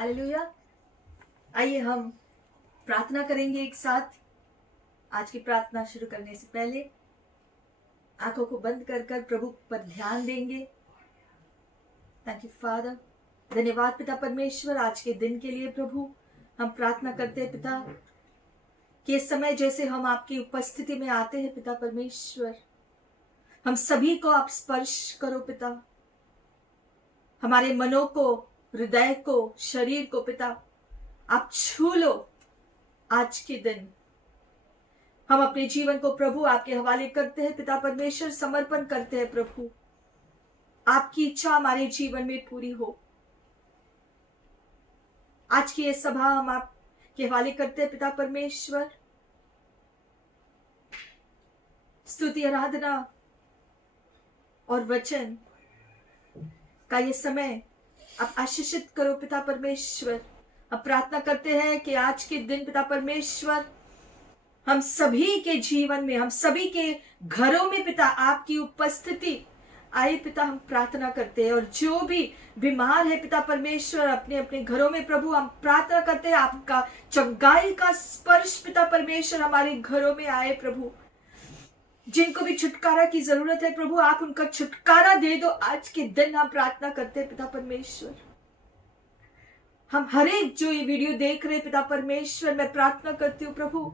Hallelujah. आइए हम प्रार्थना करेंगे एक साथ। आज की प्रार्थना शुरू करने से पहले आंखों को बंद कर कर प्रभु पर ध्यान देंगे। Thank you father. धन्यवाद पिता परमेश्वर आज के दिन के लिए। प्रभु हम प्रार्थना करते हैं पिता कि इस समय जैसे हम आपकी उपस्थिति में आते हैं पिता परमेश्वर, हम सभी को आप स्पर्श करो पिता। हमारे मनों को, हृदय को, शरीर को पिता आप छू लो। आज के दिन हम अपने जीवन को प्रभु आपके हवाले करते हैं पिता परमेश्वर, समर्पण करते हैं प्रभु। आपकी इच्छा हमारे जीवन में पूरी हो। आज की ये सभा हम आपके हवाले करते हैं पिता परमेश्वर। स्तुति, आराधना और वचन का ये समय आप आशीषित करो पिता परमेश्वर। अब प्रार्थना करते हैं कि आज के दिन पिता परमेश्वर हम सभी के जीवन में, हम सभी के घरों में पिता आपकी उपस्थिति आए पिता। हम प्रार्थना करते हैं और जो भी बीमार है पिता परमेश्वर अपने अपने घरों में प्रभु हम प्रार्थना करते हैं आपका चंगाई का स्पर्श पिता परमेश्वर हमारे घरों में आए प्रभु। जिनको भी छुटकारा की जरूरत है प्रभु आप उनका छुटकारा दे दो। आज के दिन हम प्रार्थना करते हैं पिता परमेश्वर। हम हर एक जो ये वीडियो देख रहे पिता परमेश्वर, मैं प्रार्थना करती हूँ प्रभु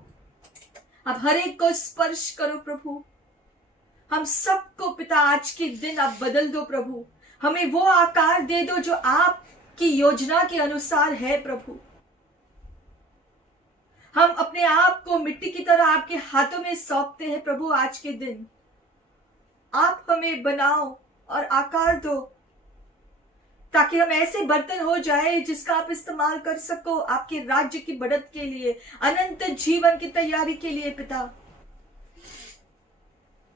आप हर एक को स्पर्श करो प्रभु। हम सबको पिता आज के दिन आप बदल दो प्रभु। हमें वो आकार दे दो जो आपकी योजना के अनुसार है प्रभु। हम अपने आप को मिट्टी की तरह आपके हाथों में सौंपते हैं प्रभु। आज के दिन आप हमें बनाओ और आकार दो ताकि हम ऐसे बर्तन हो जाए जिसका आप इस्तेमाल कर सको आपके राज्य की बढ़त के लिए, अनंत जीवन की तैयारी के लिए पिता।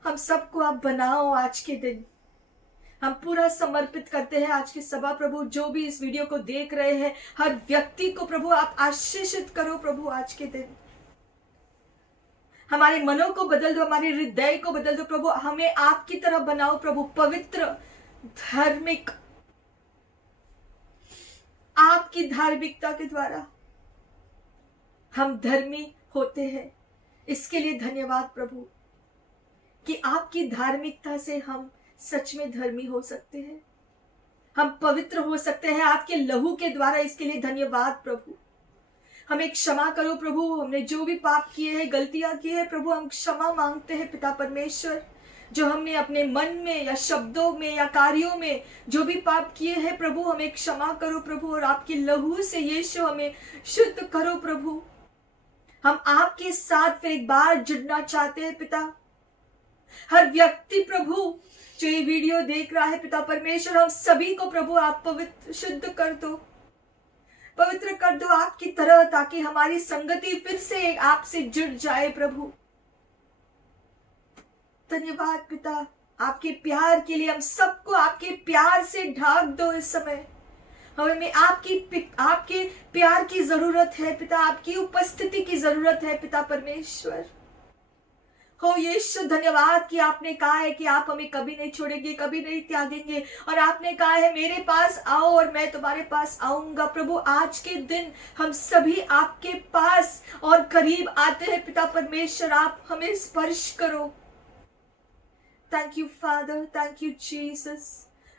हम सबको आप बनाओ। आज के दिन हम पूरा समर्पित करते हैं आज की सभा प्रभु। जो भी इस वीडियो को देख रहे हैं हर व्यक्ति को प्रभु आप आशीषित करो प्रभु। आज के दिन हमारे मनों को बदल दो, हमारे हृदय को बदल दो प्रभु। हमें आपकी तरह बनाओ प्रभु, पवित्र, धार्मिक, आपकी धार्मिकता के द्वारा हम धर्मी होते हैं। इसके लिए धन्यवाद प्रभु कि आपकी धार्मिकता से हम सच में धर्मी हो सकते हैं, हम पवित्र हो सकते हैं आपके लहू के द्वारा। इसके लिए धन्यवाद प्रभु। हमें क्षमा करो प्रभु, हमने जो भी पाप किए हैं, गलतियां की है प्रभु हम क्षमा मांगते हैं पिता परमेश्वर। जो हमने अपने मन में या शब्दों में या कार्यों में जो भी पाप किए हैं प्रभु हमें क्षमा करो प्रभु। और आपके लहू से यीशु हमें शुद्ध करो प्रभु। हम आपके साथ फिर एक बार जुड़ना चाहते हैं पिता। हर व्यक्ति प्रभु जो ये वीडियो देख रहा है पिता परमेश्वर, हम सभी को प्रभु आप पवित्र शुद्ध कर दो, पवित्र कर दो आपकी तरह, ताकि हमारी संगति फिर से आपसे जुड़ जाए प्रभु। धन्यवाद पिता आपके प्यार के लिए। हम सबको आपके प्यार से ढाक दो इस समय। हमें आपके प्यार की जरूरत है पिता, आपकी उपस्थिति की जरूरत है पिता परमेश्वर। हो यीशु धन्यवाद कि आपने कहा है कि आप हमें कभी नहीं छोड़ेंगे, कभी नहीं त्यागेंगे। और आपने कहा है मेरे पास आओ और मैं तुम्हारे पास आऊंगा प्रभु। आज के दिन हम सभी आपके पास और करीब आते हैं पिता परमेश्वर। आप हमें स्पर्श करो। Thank you, Father. Thank you, Jesus.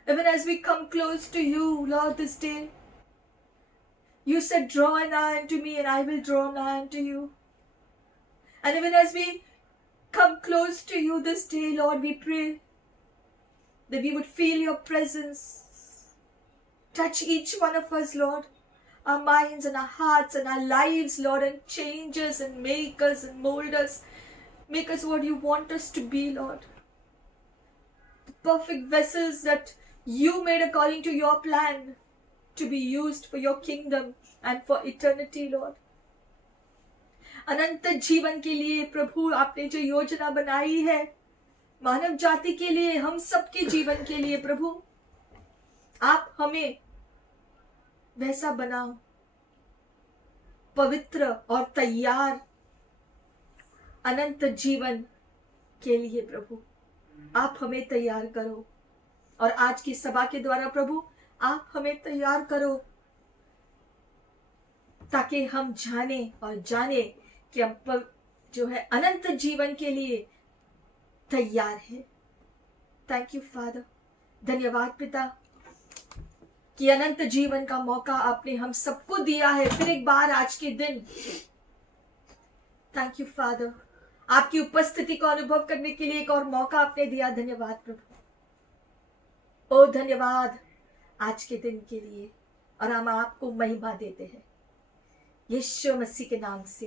Even as we come close to you, Lord, this day, you said, draw nigh unto me and I will draw nigh unto you. And even as we come close to you this day, Lord, we pray that we would feel your presence. Touch each one of us, Lord, our minds and our hearts and our lives, Lord, and change us and make us and mold us. Make us what you want us to be, Lord. Perfect vessels that you made according to your plan to be used for your kingdom and for eternity, Lord. अनंत जीवन के लिए प्रभु आपने जो योजना बनाई है मानव जाति के लिए, हम सबके जीवन के लिए प्रभु आप हमें वैसा बनाओ, पवित्र और तैयार अनंत जीवन के लिए प्रभु आप हमें तैयार करो। और आज की सभा के द्वारा प्रभु आप हमें तैयार करो ताकि हम जाने और जाने कि हम जो है अनंत जीवन के लिए तैयार है। थैंक यू फादर, धन्यवाद पिता कि अनंत जीवन का मौका आपने हम सबको दिया है फिर एक बार आज के दिन। थैंक यू फादर, आपकी उपस्थिति को अनुभव करने के लिए एक और मौका आपने दिया। धन्यवाद प्रभु, ओ धन्यवाद आज के दिन के लिए, और हम आपको महिमा देते हैं यीशु मसीह के नाम से।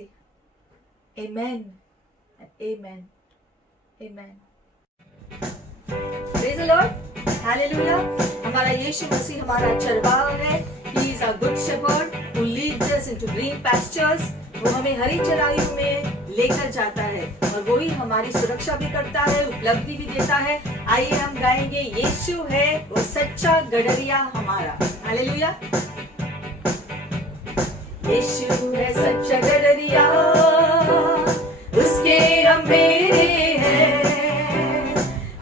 Amen, amen, amen. Praise the lord, hallelujah. हमारा यीशु मसीह हमारा चरवाहा है। He is a good shepherd who leads us into green pastures. वो हमें हरी चराइयों में लेकर जाता है और वो ही हमारी सुरक्षा भी करता है, उपलब्धि भी देता है। आइए हम गाएंगे, यीशु है वो सच्चा गडरिया हमारा। हालेलुया। यीशु है सच्चा गडरिया, उसके हम मेरे हैं,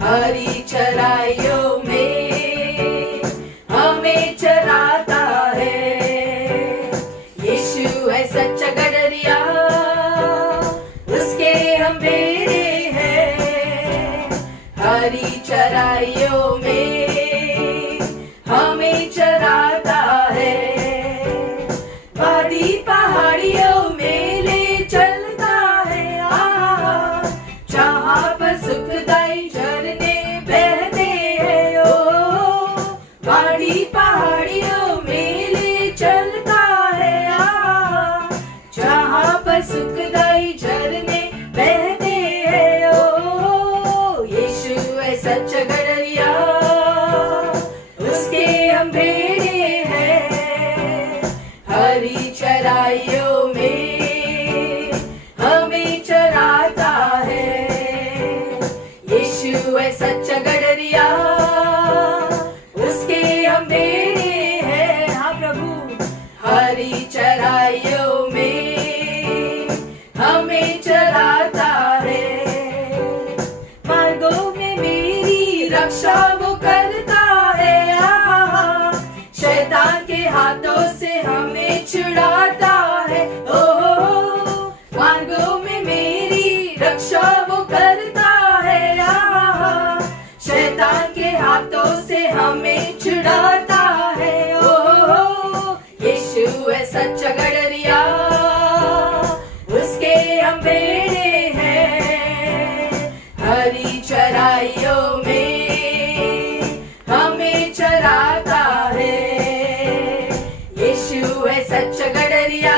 हरी चराइयों में हमें चराता है। यीशु है सच्चा गडरिया, उसके हम मेरे हैं, हरी चराइयों में हमें चराता है। वादी पहाड़ियों में ले चलता है, जहाँ पर सुखदाई झरने बहते हैं। ओ वादी पहाड़ियों में ले चलता है, जहाँ पर सुखदाई झरने बहते हैं। ओ यीशु है सच्चा गडरिया, उसके हम भेड़े हैं, हरी चराइयों में हमें चराता है। यीशु है सच्चा गडरिया, उसके हम भेड़े हैं। हाँ प्रभु, हरी चराइयों में हमें चराता है। मार्गों में मेरी रक्षा वो करता है, शैतान के हाथों से हमें छुड़ाता है। ओ मार्गों में मेरी रक्षा वो करता है, शैतान के हाथों से हमें छुड़ाता है। ओ यीशु है सच्चा गडरिया, उसके हम भेड़े हैं, हरी चराइयों में हमें चराता है। यीशु है सच्चा गडरिया,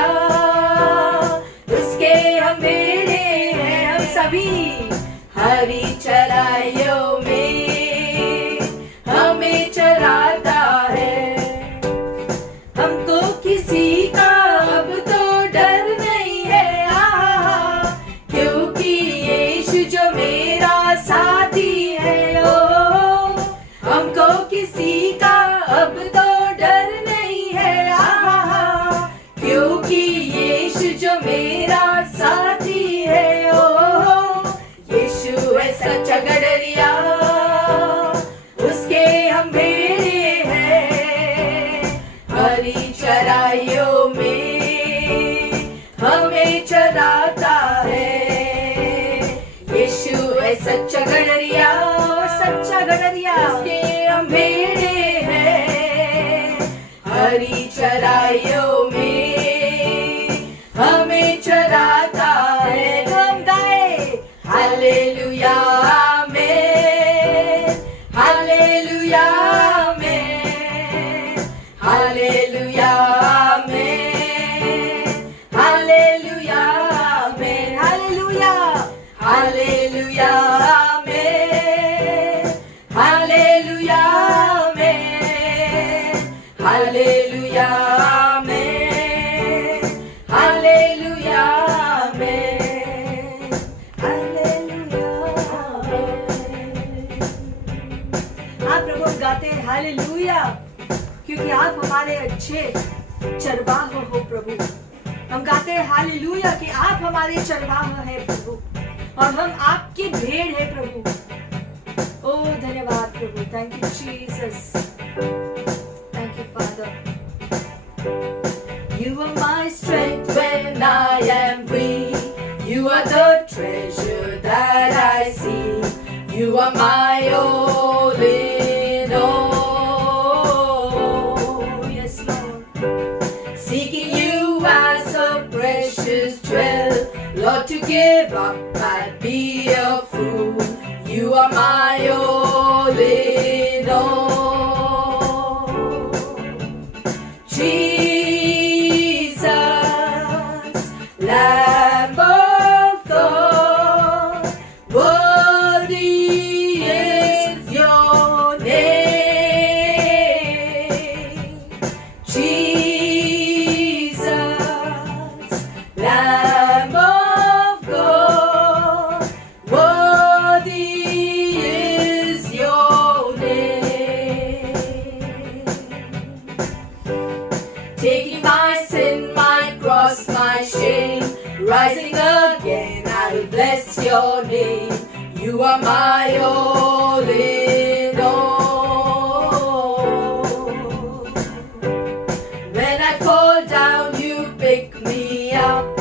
उसके हम भेड़े हैं, हम सभी हरी चराइयों में हमें चराता है। हमको किसी का अब तो डर नहीं है, क्योंकि यीशु जो मेरा साथी है। ओ हमको किसी का अब तो डर नहीं है, क्योंकि यीशु जो मेरा साथी है। ओ यीशु है सच्चा गडरिया, उसके हम भेड़े हैं, हरी चराइयों में हमें चराता है। यीशु है सच्चा गडरिया, सच्चा गडरिया, उसके हम भेड़े हैं, हरी चराइयों में हमें चराता है। हम गाए hallelujah amen, hallelujah amen, hallelujah amen, hallelujah amen, hallelujah, hallelujah amen, hallelujah amen, hallelujah amen, hallelujah amen, hallelujah amen. हाँ प्रभु, हम गाते हैं हालेलुया, क्योंकि आप हमारे अच्छे चरवाह हो प्रभु। हम गाते हैं हालेलुया कि आप हमारे चरवाह हैं प्रभु, और हम आपकी भेड़ है प्रभु। ओ धन्यवाद प्रभु, thank you Jesus, thank you father. You are my strength when I am weak. You are the treasure that I see. You are my all in all. Yes, Lord. Seeking you as a precious jewel. Lord, to give up I'd be a fool. You are my all in all. Jesus, Lamb of God, worthy is your name. Jesus, Lamb of God, worthy is your name. Taking my sin, my cross, my shame, rising again, I'll bless your name. You are my all in all. When I fall down, you pick me up.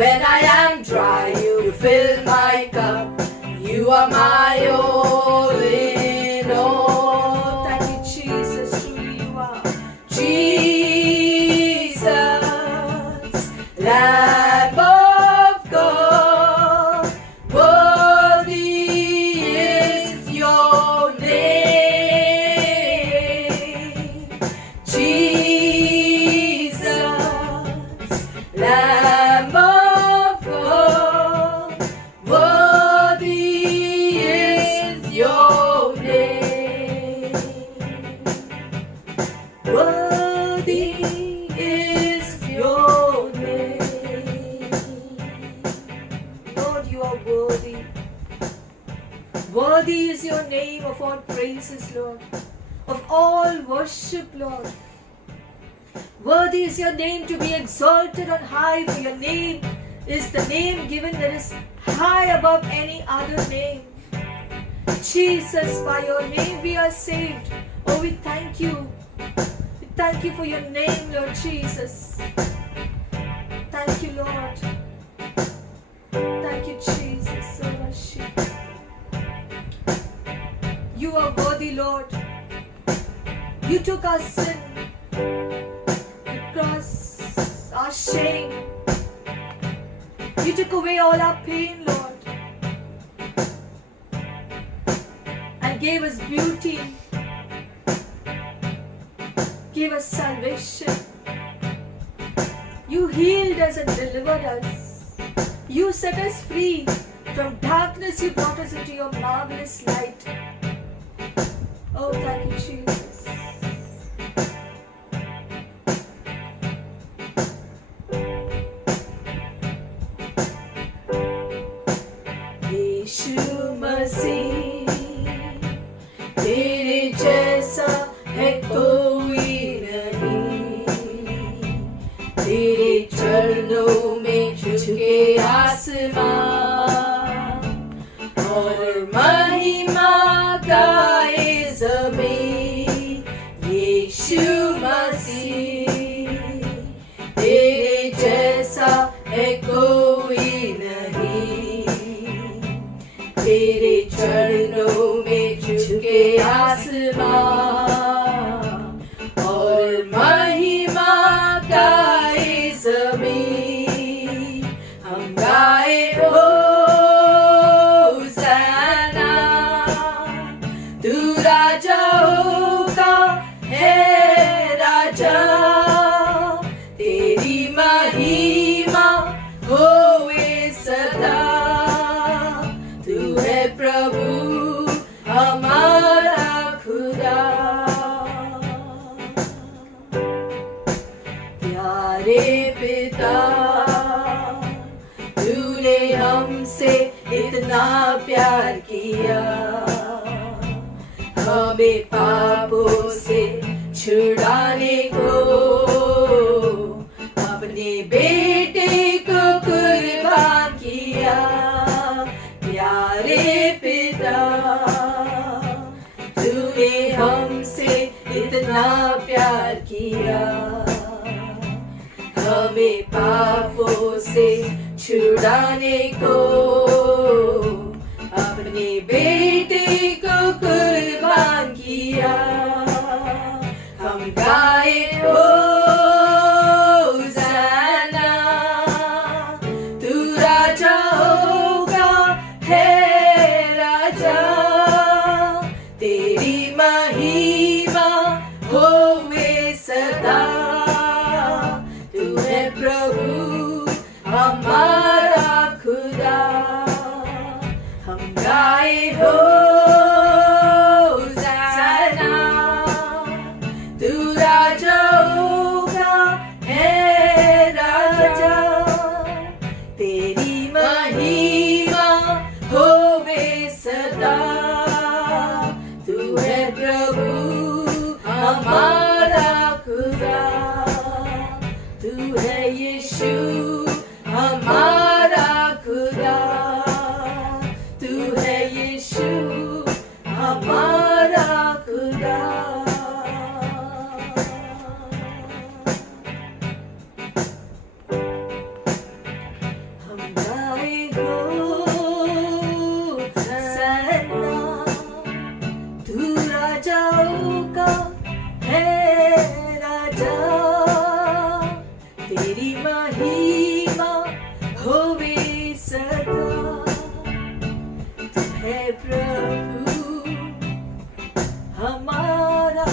When I am dry, you fill my cup. You are my all in all. Thank you, Jesus, truly you are. Jesus, Lamb of God, worthy is your name. Jesus, Lamb of God, worthy is your name. Worthy is your name. Lord, you are worthy. Worthy is your name of all praises, Lord, of all worship, Lord. Worthy is your name to be exalted on high, for your name is the name given that is high above any other name. Jesus, by your name we are saved. Oh, we thank you. We thank you for your name, Lord Jesus. Thank you, Lord. Thank you, Jesus. Oh, worship. You are worthy, Lord. You took our sin, the cross, our shame. You took away all our pain, Lord, and gave us beauty, gave us salvation. You healed us and delivered us. You set us free. From darkness you brought us into your marvelous light. Oh, thank you, Jesus. यीशु मसीह, तेरे जैसा है कोई नहीं। तेरे चरणों में झुके आसमान और महिमा गाए ज़मीन। यीशु मसीह, तेरे जैसा है कोई नहीं। तेरे चरणों में झुके आसमान और महिमा गाए ज़मीन। हम गाए होज़ाना, तू राजाओं का है राजा। तेरी महिमा होए सदा। तू है प्रभु हमारा खुदा। प्यारे पिता, तूने हमसे इतना प्यार किया। हमें पापों से छुड़ाने को अपने बेटे को कुर्बान किया। प्यारे पिता, तूने हमसे इतना प्यार किया। हमें पापों से छुड़ाने को अपने बेटे को कुर्बान किया। हम गाए होसाना, तू राजा होगा, है राजा, तेरी महिमा होवे सदा। तू है प्रभु हमारा खुदा। हम गाए होसाना, तू राजा होगा, है राजा, तेरी महिमा होवे सदा। तू है प्रभु हमारा खुदा। तू है यीशु हमारा खुदा। तू है यीशु हमारा खुदा। हम गाए होसाना, तू राजाओं का है राजा, तेरी महिमा होवे सदा। तू है प्रभु हमारा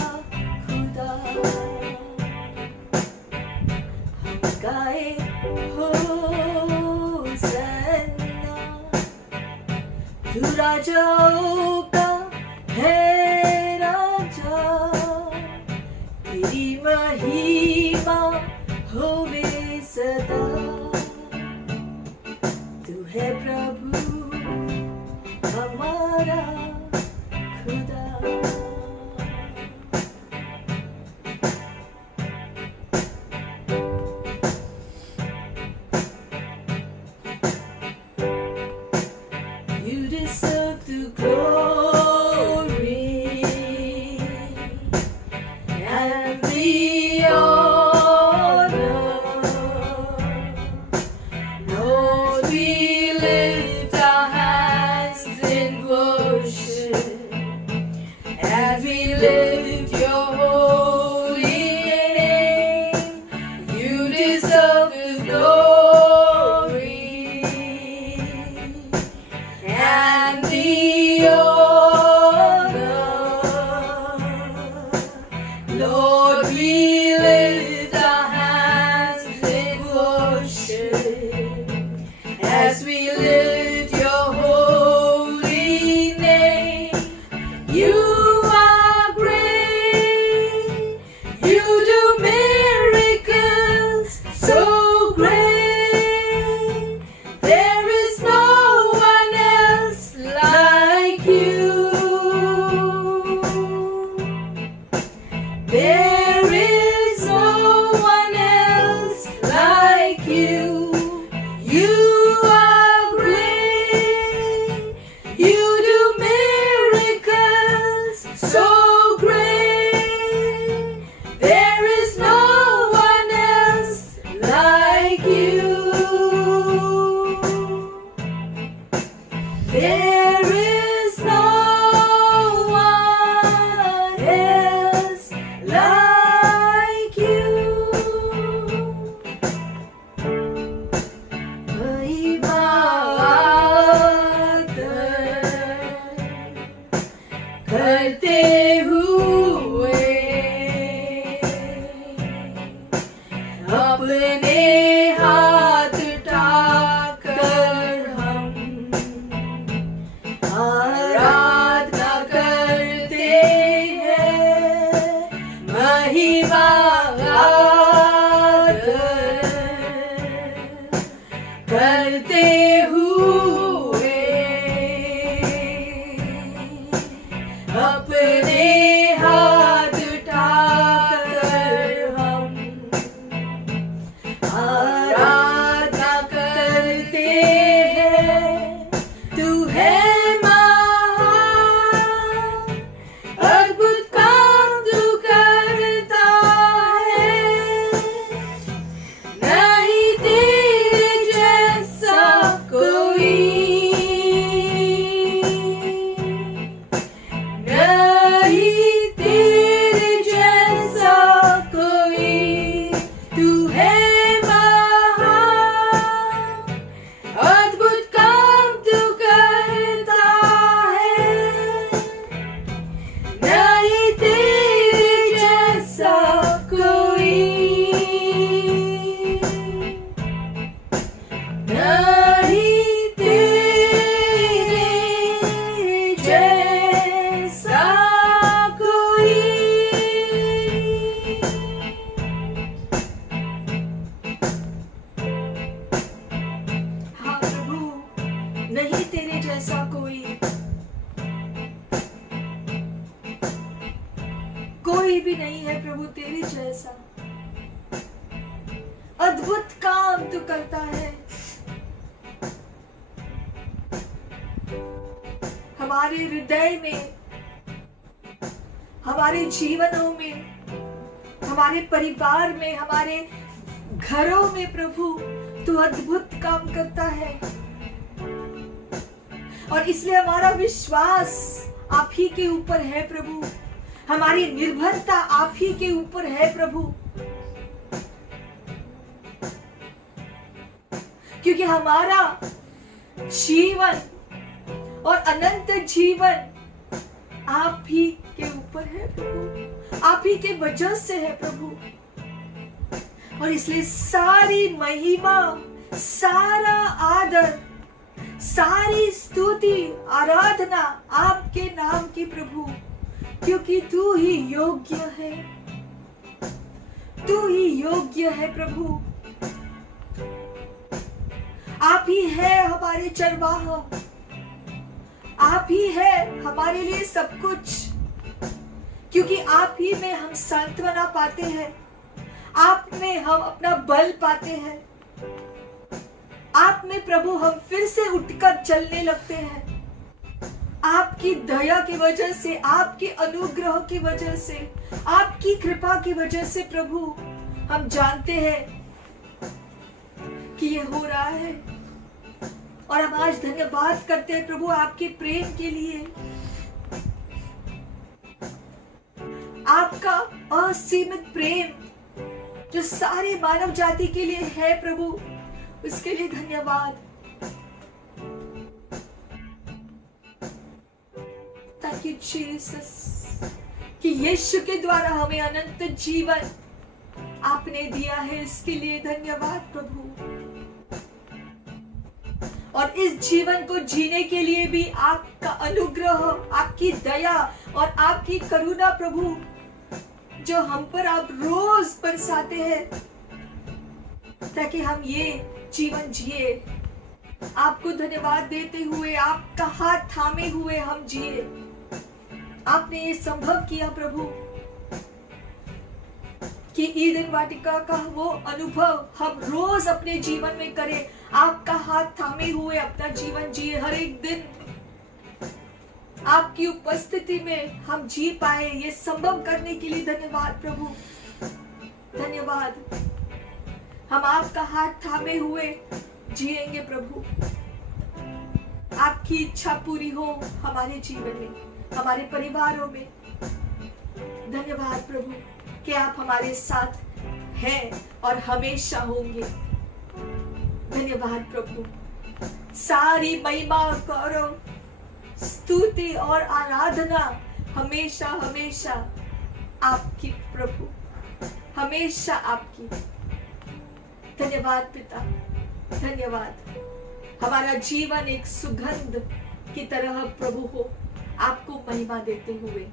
खुदा। हम गाए होसाना, तू राजाओं का है राजा, तेरी महिमा होवे सदा। तू है प्रभु हमारा खुदा। You deserve the glory and the honor. Lord, we lift our hands in worship as we lift your holy name. You deserve the glory and the honor. Lord, we lift our hands in worship as we lift your holy name. You are great, you do miracles so great. There is no one else like you. There is no one else like you. You are great, you do miracles so great. There is no one else like you. There is no one else like you. महिमा करते हुए अपने हाथ उठाकर हम आराधना करते हैं। महिमा करते हुए अपने कोई भी नहीं है प्रभु तेरे जैसा। अद्भुत काम तू करता है। हमारे हृदय में, हमारे जीवनों में, हमारे परिवार में, हमारे घरों में प्रभु तू अद्भुत काम करता है। और इसलिए हमारा विश्वास आप ही के ऊपर है प्रभु। हमारी निर्भरता आप ही के ऊपर है प्रभु, क्योंकि हमारा जीवन और अनंत जीवन आप ही के ऊपर है प्रभु, आप ही के वजह से है प्रभु। और इसलिए सारी महिमा, सारा आदर, सारी स्तुति, आराधना आपके नाम की प्रभु, क्योंकि तू ही योग्य है, तू ही योग्य है प्रभु। आप ही है हमारे चरवाहा, आप ही है हमारे लिए सब कुछ, क्योंकि आप ही में हम सांत्वना पाते हैं, आप में हम अपना बल पाते हैं, आप में प्रभु हम फिर से उठकर चलने लगते हैं। आपकी दया की वजह से, आपके अनुग्रह की वजह से, आपकी कृपा की वजह से प्रभु हम जानते हैं कि ये हो रहा है। और हम आज धन्यवाद करते हैं प्रभु आपके प्रेम के लिए, आपका असीमित प्रेम जो सारे मानव जाति के लिए है प्रभु, उसके लिए धन्यवाद। थैंक यू जीसस कि यीशु के द्वारा हमें अनंत जीवन आपने दिया है, इसके लिए धन्यवाद प्रभु। और इस जीवन को जीने के लिए भी आपका अनुग्रह, आपकी दया और आपकी करुणा प्रभु, जो हम पर आप रोज बरसाते हैं, ताकि हम ये जीवन जिए, आपको धन्यवाद देते हुए, आपका हाथ थामे हुए हम जिए। आपने ये संभव किया प्रभु कि ईदन वाटिका का वो अनुभव हम रोज अपने जीवन में करें, आपका हाथ थामे हुए अपना जीवन जिए। हर एक दिन आपकी उपस्थिति में हम जी पाए, ये संभव करने के लिए धन्यवाद प्रभु, धन्यवाद। हम आपका हाथ थामे हुए जिएंगे प्रभु। आपकी इच्छा पूरी हो हमारे जीवन में, हमारे परिवारों में। धन्यवाद प्रभु कि आप हमारे साथ हैं और हमेशा होंगे। धन्यवाद प्रभु। सारी महिमा, गौरव, स्तुति और आराधना हमेशा हमेशा आपकी प्रभु, हमेशा आपकी। धन्यवाद पिता, धन्यवाद। हमारा जीवन एक सुगंध की तरह प्रभु हो, आपको महिमा देते हुए।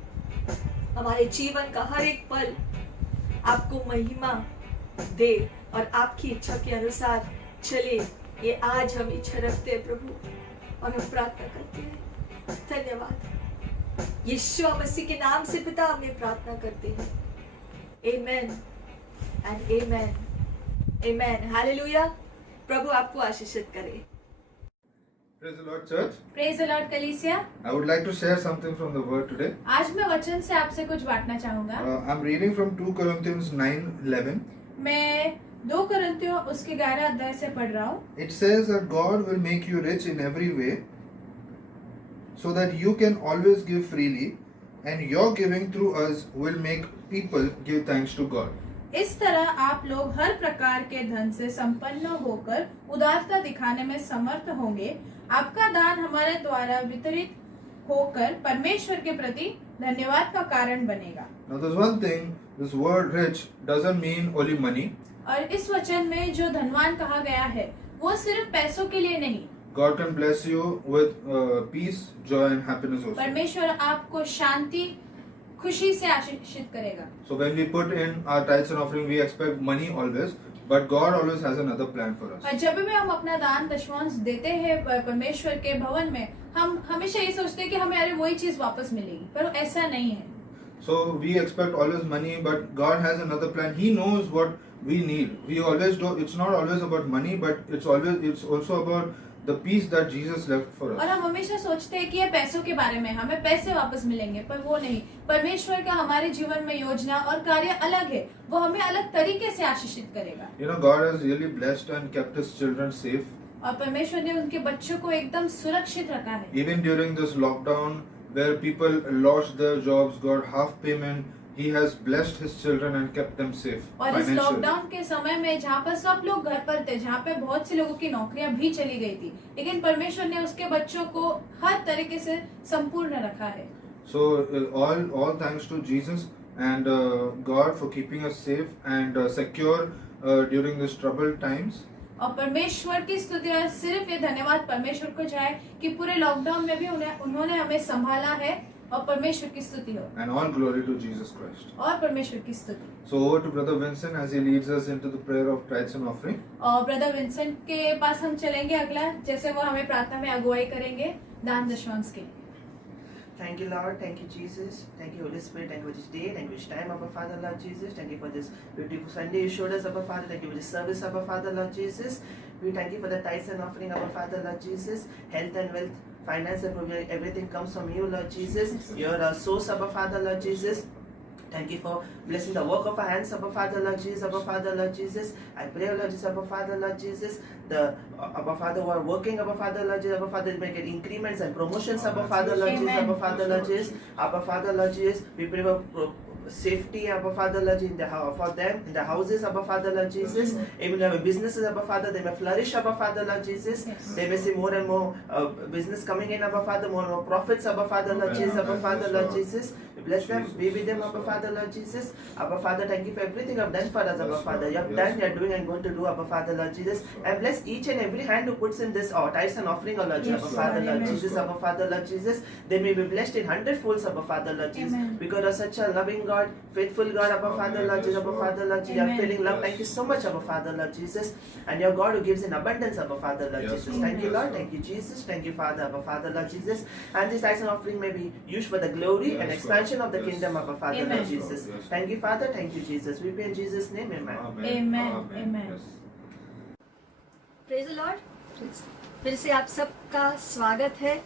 हमारे जीवन का हर एक पल आपको महिमा दे और आपकी इच्छा के अनुसार चले, ये आज हम इच्छा रखते हैं प्रभु, और हम प्रार्थना करते हैं। धन्यवाद। यीशु मसीह के नाम से पिता हमें प्रार्थना करते हैं। आमेन एंड आमेन, आमेन, हालेलुया। प्रभु आपको आशीषित करे। Praise the Lord, church. Praise the Lord, कलीसिया। I would like to share something from the word today. आज मैं वचन से आपसे कुछ बांटना चाहूंगा। I'm reading from 2 Corinthians 9:11. मैं 2 कुरिन्थियों उसके 11 अध्याय से पढ़ रहा हूँ। It says that God will make you rich in every way, so that you can always give freely, and your giving through us will make people give thanks to God. इस तरह आप लोग हर प्रकार के धन से संपन्न होकर उदारता दिखाने में समर्थ होंगे। आपका दान हमारे द्वारा वितरित होकर परमेश्वर के प्रति धन्यवाद का कारण बनेगा। Now there's one thing, this word rich doesn't mean only money. और इस वचन में जो धनवान कहा गया है वो सिर्फ पैसों के लिए नहीं। God can bless you with peace, joy and happiness also. परमेश्वर आपको शांति, खुशी से आशीषित करेगा। So when we put in our tithes and offering, we expect money always, but God always has another plan for us. और जब भी हम अपना दान दशमांश देते हैं परमेश्वर के भवन में, हम हमेशा ये सोचते हैं कि हमें अरे वही चीज वापस मिलेगी, पर ऐसा नहीं है। So we expect always money, but God has another plan. He knows what we need. We always do. It's not always about money, but it's also about the peace that Jesus left for और us. हम हमेशा सोचते हैं कि ये पैसों के बारे में, हमें पैसे वापस मिलेंगे, पर वो नहीं। परमेश्वर का हमारे जीवन में योजना और कार्य अलग है, वो हमें अलग तरीके से आशीषित करेगा। You know, God has really blessed and kept His children safe. और परमेश्वर ने उनके बच्चों को एकदम सुरक्षित रखा है। Even during this lockdown, where people lost their jobs, got half payment, He has blessed His children and kept them safe और इस financially. लॉकडाउन के समय में जहाँ पर सब लोग घर पर थे, जहाँ पे बहुत से लोगों की नौकरियां भी चली गई थी, लेकिन परमेश्वर ने उसके बच्चों को हर तरीके से संपूर्ण रखा है। So all thanks to Jesus and God for keeping us safe and secure during this troubled times. और परमेश्वर की स्तुति और सिर्फ ये धन्यवाद परमेश्वर को जाए कि पूरे लॉकडाउन में भी उन्होंने हमें संभाला है, और परमेश्वर की स्तुति हो। And all glory to Jesus Christ. और परमेश्वर की स्तुति। So over to Brother Vincent as he leads us into the prayer of tithes and offering. और ब्रदर विंसेंट के पास हम चलेंगे अगला, जैसे वो हमें प्रार्थना में अगुवाई करेंगे दान दशमांश के लिए। Thank you, Lord. Thank you, Jesus. Thank you, Holy Spirit. Thank you for this day. Thank you for this time, Abba Father, Lord Jesus. Thank you for this beautiful Sunday you showed us, Abba Father. Thank you for this service, Abba Father, Lord Jesus. We thank you for the tithes and offering, Abba Father, Lord Jesus. Health and wealth, finance and provision, everything comes from you, Lord Jesus. You are our source, Abba Father, Lord Jesus. Thank you for blessing the work of our hands, Abba Father, Lord Jesus, Abba Father, Lord Jesus. I pray, Lord Jesus, Abba Father, Lord Jesus, the Abba Father who are working, Abba Father, Lord Jesus, Abba Father, may get increments and promotions, Abba Father, Lord Jesus, Amen. Abba Father, Lord Jesus, Abba Father, Lord Jesus. We pray for safety, Abba Father, Lord Jesus, in the for them in the houses, Abba Father, Lord Jesus. Even their businesses, Abba Father, they may flourish, Abba Father, Lord Jesus. Yes. They may see more and more business coming in, Abba Father, more and more profits, Abba Father, Lord Jesus, Abba Father, Lord Jesus. We bless them, be with them, Abba Father, Lord Jesus. Abba Father, thank you for everything you've done for us, Abba Father. You have done, you are doing, and going to do, Abba Father, Lord Jesus. And bless each and every hand who puts in this tithes and offering, oh Lord, Yes, Abba Father, Lord. Lord Amen. Jesus, Abba Father, Lord Jesus. They may be blessed in 100-folds, Abba Father, Lord Jesus. Amen. Because you're such a loving God, faithful God, Abba Father, Lord Jesus, Abba Father, Lord Jesus. You are Amen. feeling love. Thank you so much, Abba Father, Lord Jesus. And your God who gives in abundance, Abba Father, Lord Yes, Jesus. Lord. Thank you, Yes, Lord. Lord. Thank you, Jesus. Thank you, Father, Abba Father, Lord Jesus. And this tithes and offering may be used for the glory and Yes, expansion Lord. of the Yes. kingdom, Abba Father, Amen. Lord Yes, Lord. Jesus. Yes, Thank you, Father. Thank you, Jesus. We pray in Jesus' name, amen. Amen. Amen. Yes. Praise the Lord. फिर से आप सबका स्वागत है।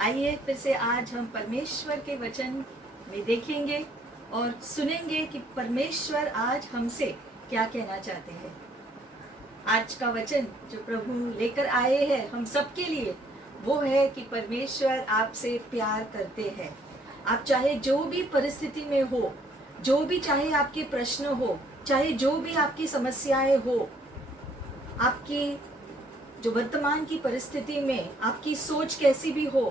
आइए फिर से आज हम परमेश्वर के वचन में देखेंगे और सुनेंगे कि परमेश्वर आज हमसे क्या कहना चाहते हैं। आज का वचन जो प्रभु लेकर आए हैं हम सबके लिए, वो है कि परमेश्वर आपसे प्यार करते हैं। आप चाहे जो भी परिस्थिति में हो, जो भी चाहे आपके प्रश्न हो, चाहे जो भी आपकी समस्याएं हो, आपकी जो वर्तमान की परिस्थिति में आपकी सोच कैसी भी हो,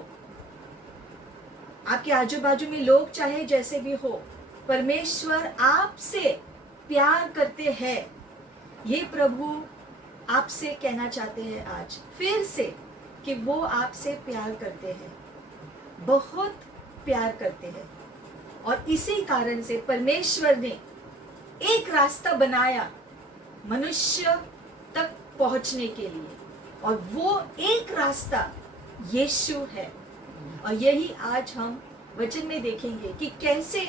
आपके आजू बाजू में लोग चाहे जैसे भी हो, परमेश्वर आपसे प्यार करते हैं। ये प्रभु आपसे कहना चाहते हैं आज फिर से कि वो आपसे प्यार करते हैं, बहुत प्यार करते हैं। और इसी कारण से परमेश्वर ने एक रास्ता बनाया मनुष्य तक पहुंचने के लिए, और वो एक रास्ता यीशु है। और यही आज हम वचन में देखेंगे कि कैसे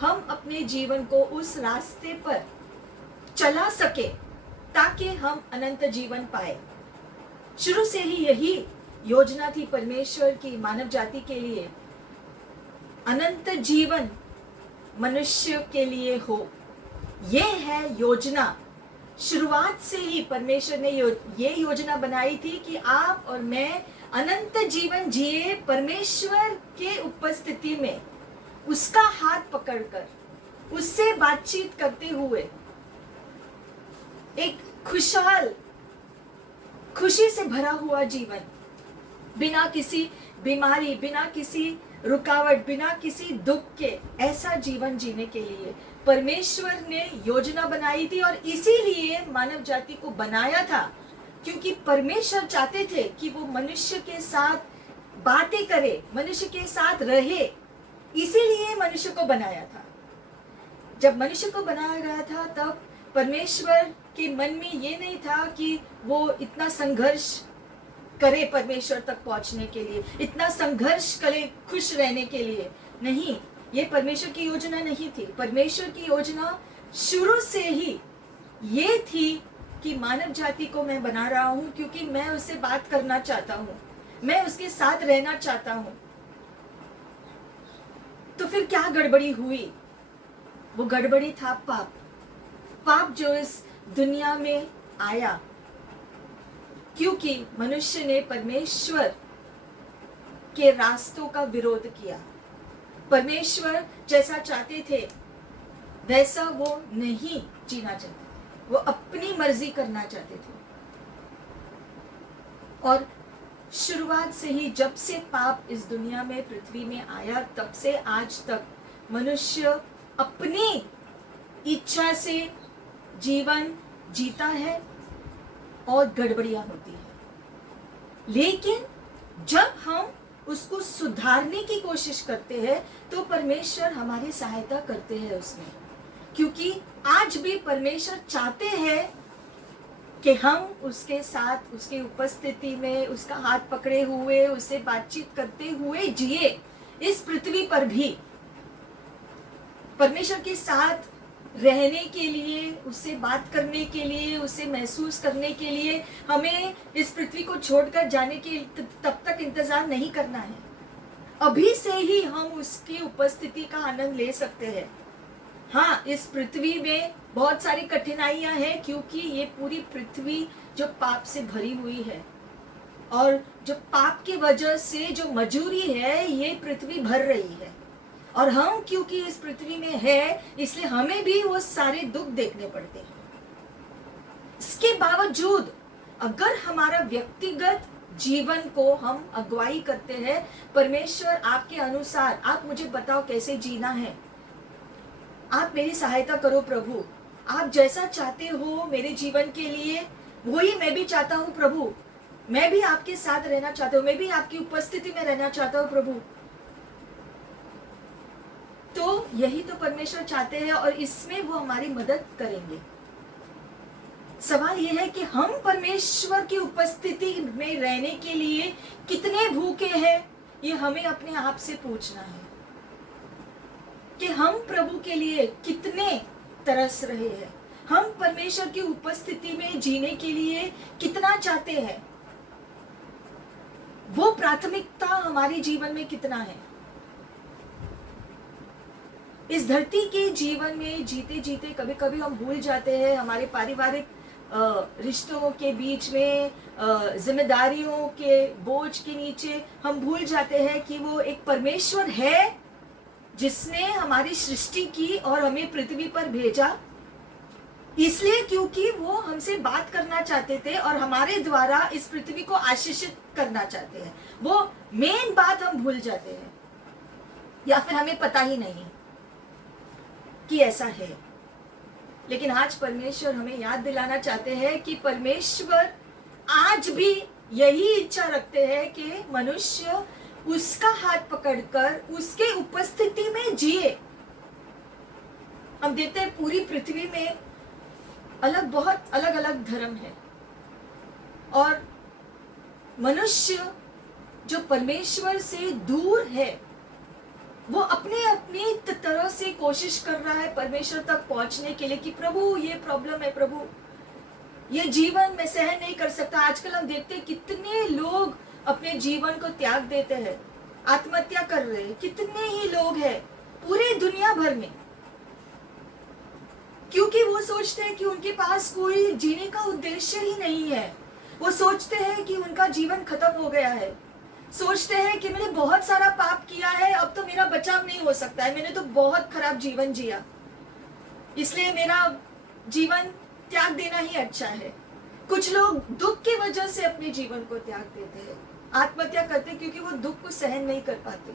हम अपने जीवन को उस रास्ते पर चला सके ताकि हम अनंत जीवन पाए। शुरू से ही यही योजना थी परमेश्वर की मानव जाति के लिए, अनंत जीवन मनुष्य के लिए हो। ये है योजना। शुरुआत से ही परमेश्वर ने ये योजना बनाई थी कि आप और मैं अनंत जीवन जिए, परमेश्वर के उपस्थिति में उसका हाथ पकड़कर उससे बातचीत करते हुए एक खुशहाल, खुशी से भरा हुआ जीवन, बिना किसी बीमारी, बिना किसी रुकावट, बिना किसी दुख के, ऐसा जीवन जीने के लिए परमेश्वर ने योजना बनाई थी। और इसीलिए मानव जाति को बनाया था, क्योंकि परमेश्वर चाहते थे कि वो मनुष्य के साथ बातें करे, मनुष्य के साथ रहे। इसीलिए मनुष्य को बनाया था। जब मनुष्य को बनाया गया था तब परमेश्वर के मन में ये नहीं था कि वो इतना संघर्ष करे परमेश्वर तक पहुंचने के लिए, इतना संघर्ष करे खुश रहने के लिए। नहीं, ये परमेश्वर की योजना नहीं थी। परमेश्वर की योजना शुरू से ही ये थी कि मानव जाति को मैं बना रहा हूं क्योंकि मैं उससे बात करना चाहता हूं, मैं उसके साथ रहना चाहता हूं। तो फिर क्या गड़बड़ी हुई? वो गड़बड़ी था पाप। पाप जो इस दुनिया में आया क्योंकि मनुष्य ने परमेश्वर के रास्तों का विरोध किया। परमेश्वर जैसा चाहते थे वैसा वो नहीं जीना चाहते, वो अपनी मर्जी करना चाहते थे। और शुरुआत से ही, जब से पाप इस दुनिया में, पृथ्वी में आया, तब से आज तक मनुष्य अपनी इच्छा से जीवन जीता है और गड़बड़ियां होती है। लेकिन जब हम उसको सुधारने की कोशिश करते हैं तो परमेश्वर हमारी सहायता करते हैं उसमें, क्योंकि आज भी परमेश्वर चाहते हैं कि हम उसके साथ, उसकी उपस्थिति में, उसका हाथ पकड़े हुए, उससे बातचीत करते हुए जिए। इस पृथ्वी पर भी परमेश्वर के साथ रहने के लिए, उससे बात करने के लिए, उसे महसूस करने के लिए हमें इस पृथ्वी को छोड़कर जाने के तब तक इंतजार नहीं करना है। अभी से ही हम उसकी उपस्थिति का आनंद ले सकते हैं। हाँ, इस पृथ्वी में बहुत सारी कठिनाइयां हैं क्योंकि ये पूरी पृथ्वी जो पाप से भरी हुई है और जो पाप की वजह से जो मजूरी है ये पृथ्वी भर रही है। और हम क्योंकि इस पृथ्वी में है इसलिए हमें भी वो सारे दुख देखने पड़ते हैं। इसके बावजूद अगर हमारा व्यक्तिगत जीवन को हम अगुवाई करते हैं, परमेश्वर आपके अनुसार, आप मुझे बताओ कैसे जीना है, आप मेरी सहायता करो प्रभु, आप जैसा चाहते हो मेरे जीवन के लिए वही मैं भी चाहता हूँ प्रभु, मैं भी आपके साथ रहना चाहता हूँ, मैं भी आपकी उपस्थिति में रहना चाहता हूँ प्रभु। तो यही तो परमेश्वर चाहते हैं और इसमें वो हमारी मदद करेंगे। सवाल यह है कि हम परमेश्वर की उपस्थिति में रहने के लिए कितने भूखे हैं, ये हमें अपने आप से पूछना है कि हम प्रभु के लिए कितने तरस रहे हैं, हम परमेश्वर की उपस्थिति में जीने के लिए कितना चाहते हैं, वो प्राथमिकता हमारे जीवन में कितना है। इस धरती के जीवन में जीते जीते कभी कभी हम भूल जाते हैं, हमारे पारिवारिक रिश्तों के बीच में, जिम्मेदारियों के बोझ के नीचे हम भूल जाते हैं कि वो एक परमेश्वर है जिसने हमारी सृष्टि की और हमें पृथ्वी पर भेजा, इसलिए क्योंकि वो हमसे बात करना चाहते थे और हमारे द्वारा इस पृथ्वी को आशीषित करना चाहते हैं। वो मेन बात हम भूल जाते हैं या फिर हमें पता ही नहीं कि ऐसा है। लेकिन आज परमेश्वर हमें याद दिलाना चाहते हैं कि परमेश्वर आज भी यही इच्छा रखते हैं कि मनुष्य उसका हाथ पकड़कर उसके उपस्थिति में जिए। हम देखते हैं पूरी पृथ्वी में बहुत अलग अलग धर्म है और मनुष्य जो परमेश्वर से दूर है वो अपने अपनी तरह से कोशिश कर रहा है परमेश्वर तक पहुंचने के लिए कि प्रभु ये प्रॉब्लम है, प्रभु ये जीवन मैं सहन नहीं कर सकता। आजकल हम देखते हैं कितने लोग अपने जीवन को त्याग देते हैं, आत्महत्या कर रहे हैं, कितने ही लोग हैं पूरे दुनिया भर में, क्योंकि वो सोचते हैं कि उनके पास कोई जीने का उद्देश्य ही नहीं है। वो सोचते हैं कि उनका जीवन खत्म हो गया है, सोचते हैं कि मैंने बहुत सारा पाप किया है, अब तो मेरा बचाव नहीं हो सकता है, मैंने तो बहुत खराब जीवन जिया, इसलिए मेरा जीवन त्याग देना ही अच्छा है। कुछ लोग दुख की वजह से अपने जीवन को त्याग देते हैं, आत्महत्या करते हैं क्योंकि वो दुख को सहन नहीं कर पाते।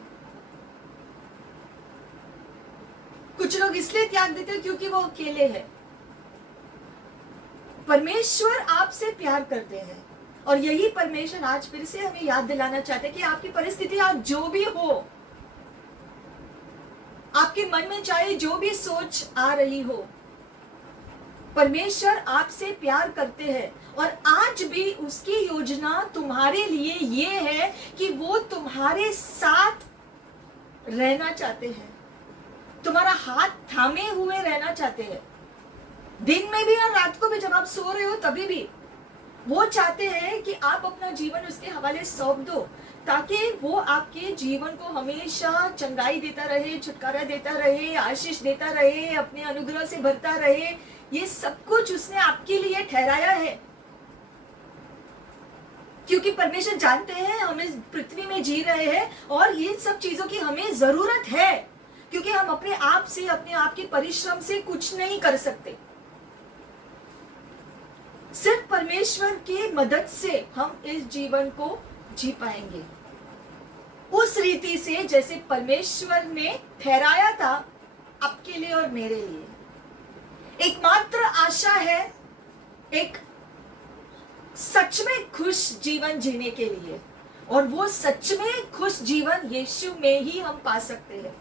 कुछ लोग इसलिए त्याग देते हैं क्योंकि वो अकेले हैं। परमेश्वर आपसे प्यार करते हैं और यही परमेश्वर आज फिर से हमें याद दिलाना चाहते हैं कि आपकी परिस्थिति आज जो भी हो, आपके मन में चाहे जो भी सोच आ रही हो, परमेश्वर आपसे प्यार करते हैं और आज भी उसकी योजना तुम्हारे लिए ये है कि वो तुम्हारे साथ रहना चाहते हैं, तुम्हारा हाथ थामे हुए रहना चाहते हैं, दिन में भी और रात को भी, जब आप सो रहे हो तभी भी। वो चाहते हैं कि आप अपना जीवन उसके हवाले सौंप दो, ताकि वो आपके जीवन को हमेशा चंगाई देता रहे, छुटकारा देता रहे, आशीष देता रहे, अपने अनुग्रह से भरता रहे। ये सब कुछ उसने आपके लिए ठहराया है, क्योंकि परमेश्वर जानते हैं हम इस पृथ्वी में जी रहे हैं और ये सब चीजों की हमें जरूरत है, क्योंकि हम अपने आप से, अपने आप के परिश्रम से कुछ नहीं कर सकते। सिर्फ परमेश्वर की मदद से हम इस जीवन को जी पाएंगे, उस रीति से जैसे परमेश्वर ने ठहराया था आपके लिए और मेरे लिए। एकमात्र आशा है एक सच में खुश जीवन जीने के लिए, और वो सच में खुश जीवन यीशु में ही हम पा सकते हैं।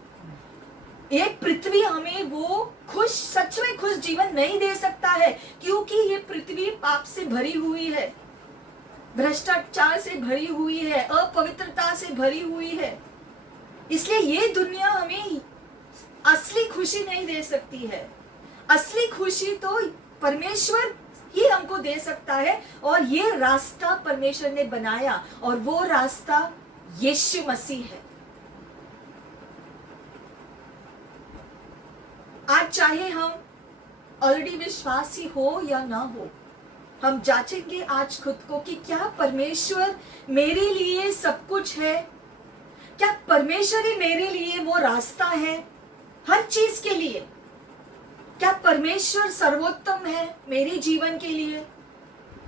ये पृथ्वी हमें वो खुश, सच में खुश जीवन नहीं दे सकता है, क्योंकि ये पृथ्वी पाप से भरी हुई है, भ्रष्टाचार से भरी हुई है, अपवित्रता से भरी हुई है। इसलिए ये दुनिया हमें असली खुशी नहीं दे सकती है। असली खुशी तो परमेश्वर ही हमको दे सकता है, और ये रास्ता परमेश्वर ने बनाया, और वो रास्ता यीशु मसीह है। आज चाहे हम ऑलरेडी विश्वासी हो या ना हो, हम जांचेंगे आज खुद को कि क्या परमेश्वर मेरे लिए सब कुछ है, क्या परमेश्वर ही मेरे लिए वो रास्ता है हर चीज के लिए, क्या परमेश्वर सर्वोत्तम है मेरे जीवन के लिए।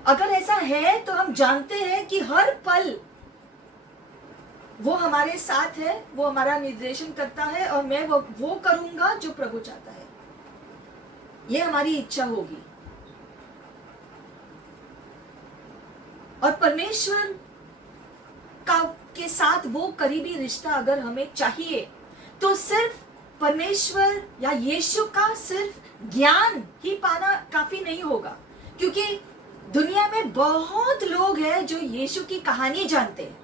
अगर ऐसा है तो हम जानते हैं कि हर पल वो हमारे साथ है, वो हमारा निर्देशन करता है, और मैं वो करूंगा जो प्रभु चाहता है। ये हमारी इच्छा होगी। और परमेश्वर के साथ वो करीबी रिश्ता अगर हमें चाहिए, तो सिर्फ परमेश्वर या यीशु का सिर्फ ज्ञान ही पाना काफी नहीं होगा, क्योंकि दुनिया में बहुत लोग हैं जो यीशु की कहानी जानते हैं,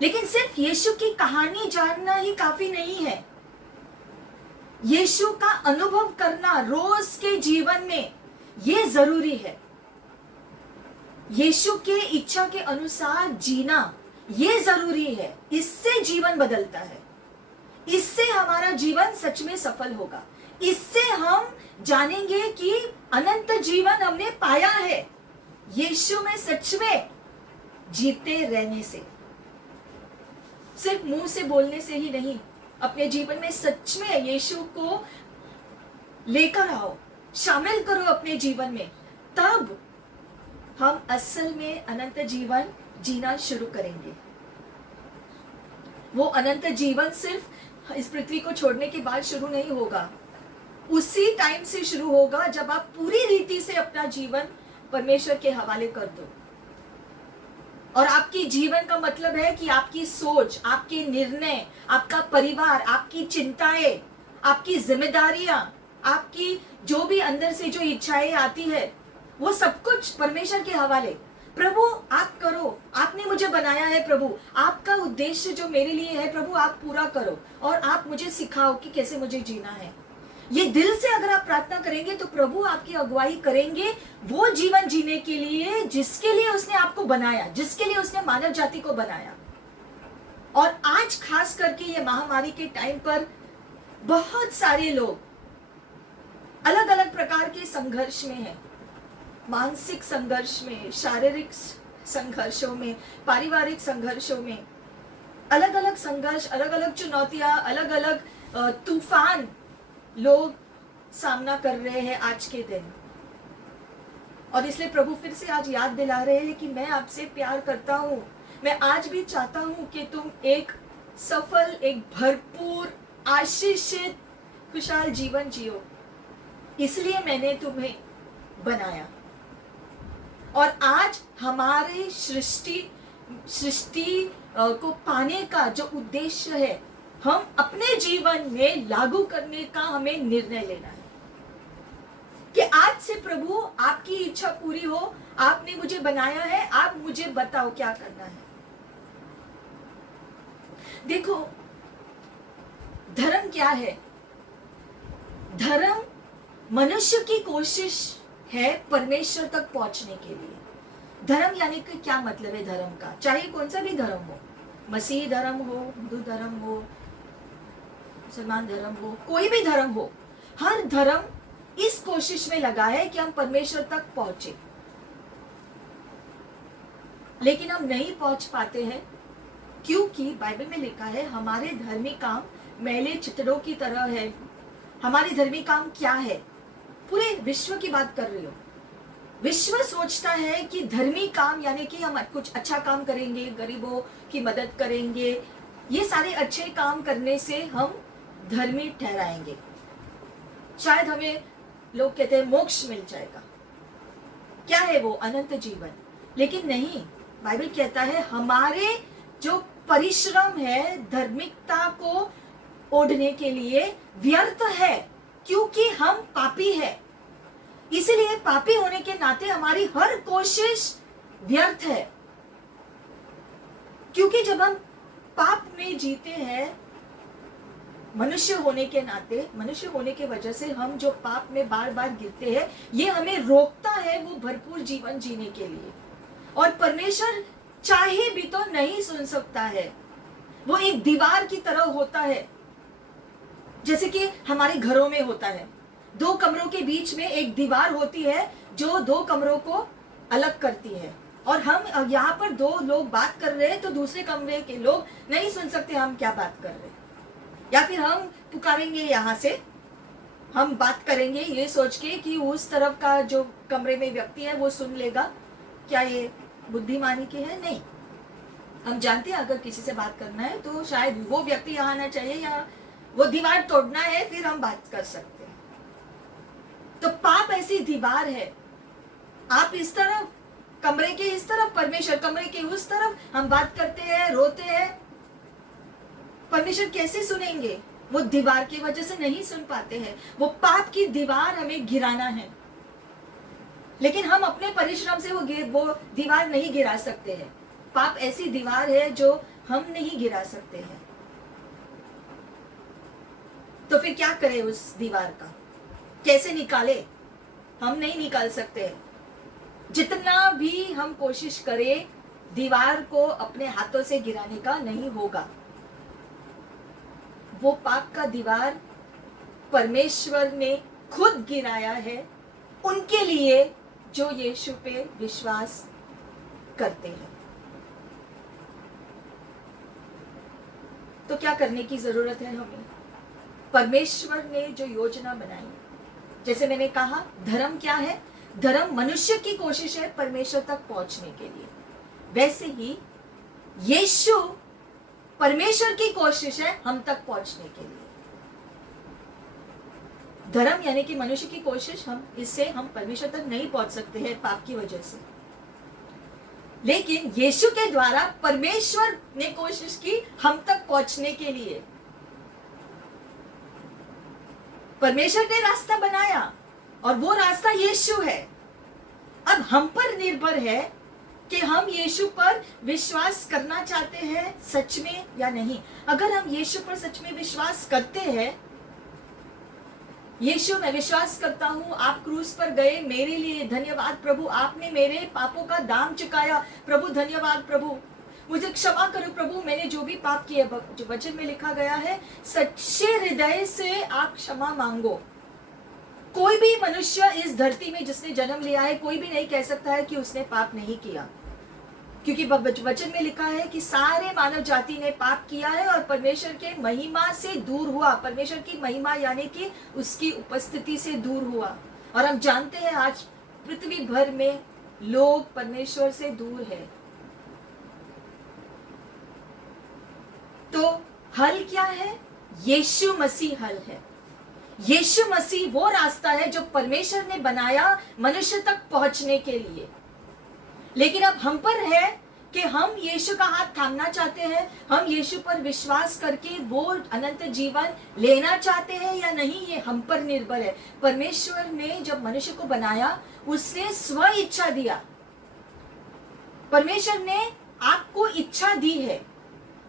लेकिन सिर्फ यीशु की कहानी जानना ही काफी नहीं है। यीशु का अनुभव करना रोज के जीवन में ये जरूरी है। यीशु के इच्छा के अनुसार जीना ये जरूरी है। इससे जीवन बदलता है, इससे हमारा जीवन सच में सफल होगा। इससे हम जानेंगे कि अनंत जीवन हमने पाया है यीशु में सच में जीते रहने से। सिर्फ मुंह से बोलने से ही नहीं, अपने जीवन में सच में यीशु को लेकर आओ, शामिल करो अपने जीवन में, तब हम असल में अनंत जीवन जीना शुरू करेंगे। वो अनंत जीवन सिर्फ इस पृथ्वी को छोड़ने के बाद शुरू नहीं होगा, उसी टाइम से शुरू होगा जब आप पूरी रीति से अपना जीवन परमेश्वर के हवाले कर दो। और आपकी जीवन का मतलब है कि आपकी सोच, आपके निर्णय, आपका परिवार, आपकी चिंताएं, आपकी जिम्मेदारियां, आपकी जो भी अंदर से जो इच्छाएं आती है, वो सब कुछ परमेश्वर के हवाले। प्रभु आप करो, आपने मुझे बनाया है प्रभु, आपका उद्देश्य जो मेरे लिए है प्रभु आप पूरा करो, और आप मुझे सिखाओ कि कैसे मुझे जीना है। ये दिल से अगर आप प्रार्थना करेंगे तो प्रभु आपकी अगुवाई करेंगे वो जीवन जीने के लिए जिसके लिए उसने आपको बनाया, जिसके लिए उसने मानव जाति को बनाया। और आज खास करके ये महामारी के टाइम पर बहुत सारे लोग अलग अलग प्रकार के संघर्ष में हैं, मानसिक संघर्ष में, शारीरिक संघर्षों में, पारिवारिक संघर्षों में, अलग अलग संघर्ष, अलग अलग चुनौतियां, अलग अलग तूफान लोग सामना कर रहे हैं आज के दिन। और इसलिए प्रभु फिर से आज याद दिला रहे हैं कि मैं आपसे प्यार करता हूं। मैं आज भी चाहता हूं कि तुम एक सफल, एक भरपूर, आशीषित, खुशहाल जीवन जियो। इसलिए मैंने तुम्हें बनाया। और आज हमारे सृष्टि को पाने का जो उद्देश्य है, हम अपने जीवन में लागू करने का हमें निर्णय लेना है कि आज से प्रभु आपकी इच्छा पूरी हो। आपने मुझे बनाया है, आप मुझे बताओ क्या करना है। देखो, धर्म क्या है? धर्म मनुष्य की कोशिश है परमेश्वर तक पहुंचने के लिए। धर्म यानी कि क्या मतलब है धर्म का? चाहे कौन सा भी धर्म हो, मसीही धर्म हो, हिंदू धर्म हो, मुसलमान धर्म हो, कोई भी धर्म हो, हर धर्म इस कोशिश में लगा है कि हम परमेश्वर तक पहुंचे। लेकिन हम नहीं पहुंच पाते हैं क्योंकि बाइबल में लिखा है हमारे धर्मी काम मैले चितड़ों की तरह है। हमारे धर्मी काम क्या है? पूरे विश्व की बात कर रही हो। विश्व सोचता है कि धर्मी काम यानी कि हम कुछ अच्छा काम करेंगे, गरीबों की मदद करेंगे, ये सारे अच्छे काम करने से हम धर्मी ठहराएंगे, शायद हमें लोग कहते हैं मोक्ष मिल जाएगा। क्या है वो? अनंत जीवन। लेकिन नहीं, बाइबल कहता है हमारे जो परिश्रम है धार्मिकता को ओढ़ने के लिए व्यर्थ है, क्योंकि हम पापी है। इसलिए पापी होने के नाते हमारी हर कोशिश व्यर्थ है, क्योंकि जब हम पाप में जीते हैं, मनुष्य होने के नाते, मनुष्य होने के वजह से हम जो पाप में बार बार गिरते हैं, ये हमें रोकता है वो भरपूर जीवन जीने के लिए। और परमेश्वर चाहे भी तो नहीं सुन सकता है। वो एक दीवार की तरह होता है, जैसे कि हमारे घरों में होता है। दो कमरों के बीच में एक दीवार होती है जो दो कमरों को अलग करती है। और हम यहाँ पर दो लोग बात कर रहे हैं तो दूसरे कमरे के लोग नहीं सुन सकते हम क्या बात कर रहे हैं। या फिर हम पुकारेंगे, यहाँ से हम बात करेंगे ये सोच के कि उस तरफ का जो कमरे में व्यक्ति है वो सुन लेगा। क्या ये बुद्धिमानी के है? नहीं। हम जानते हैं अगर किसी से बात करना है तो शायद वो व्यक्ति यहाँ आना चाहिए या वो दीवार तोड़ना है, फिर हम बात कर सकते हैं। तो पाप ऐसी दीवार है, आप इस तरफ कमरे के इस तरफ, परमेश्वर कमरे के उस तरफ, हम बात करते हैं, रोते हैं। परमेश्वर कैसे सुनेंगे? वो दीवार की वजह से नहीं सुन पाते हैं। वो पाप की दीवार हमें गिराना है, लेकिन हम अपने परिश्रम से वो दीवार नहीं गिरा सकते हैं। पाप ऐसी दीवार है जो हम नहीं गिरा सकते हैं। तो फिर क्या करें उस दीवार का? कैसे निकाले? हम नहीं निकाल सकते। जितना भी हम कोशिश करें, दीवार को अपने हाथों से गिराने का नहीं होगा। वो पाप का दीवार परमेश्वर ने खुद गिराया है उनके लिए जो यीशु पे विश्वास करते हैं। तो क्या करने की जरूरत है हमें? परमेश्वर ने जो योजना बनाई, जैसे मैंने कहा, धर्म क्या है? धर्म मनुष्य की कोशिश है परमेश्वर तक पहुंचने के लिए। वैसे ही यीशु परमेश्वर की कोशिश है हम तक पहुंचने के लिए। धर्म यानी कि मनुष्य की कोशिश, इससे हम परमेश्वर तक नहीं पहुंच सकते हैं पाप की वजह से। लेकिन यीशु के द्वारा परमेश्वर ने कोशिश की हम तक पहुंचने के लिए। परमेश्वर ने रास्ता बनाया और वो रास्ता यीशु है। अब हम पर निर्भर है कि हम यीशु पर विश्वास करना चाहते हैं सच में या नहीं। अगर हम यीशु पर सच में विश्वास करते हैं, यीशु मैं विश्वास करता हूँ आप क्रूस पर गए मेरे लिए, धन्यवाद प्रभु, आपने मेरे पापों का दाम चुकाया, प्रभु धन्यवाद प्रभु, मुझे क्षमा करो प्रभु, मैंने जो भी पाप किए। जो वचन में लिखा गया है, सच्चे हृदय से आप क्षमा मांगो। कोई भी मनुष्य इस धरती में जिसने जन्म लिया है, कोई भी नहीं कह सकता है कि उसने पाप नहीं किया, क्योंकि वचन में लिखा है कि सारे मानव जाति ने पाप किया है और परमेश्वर के महिमा से दूर हुआ। परमेश्वर की महिमा यानी कि उसकी उपस्थिति से दूर हुआ। और हम जानते हैं आज पृथ्वी भर में लोग परमेश्वर से दूर है। तो हल क्या है? यीशु मसीह हल है। यीशु मसीह वो रास्ता है जो परमेश्वर ने बनाया मनुष्य तक पहुंचने के लिए। लेकिन अब हम पर है कि हम यीशु का हाथ थामना चाहते हैं, हम यीशु पर विश्वास करके वो अनंत जीवन लेना चाहते हैं या नहीं, ये हम पर निर्भर है। परमेश्वर ने जब मनुष्य को बनाया, उसने स्व इच्छा दिया। परमेश्वर ने आपको इच्छा दी है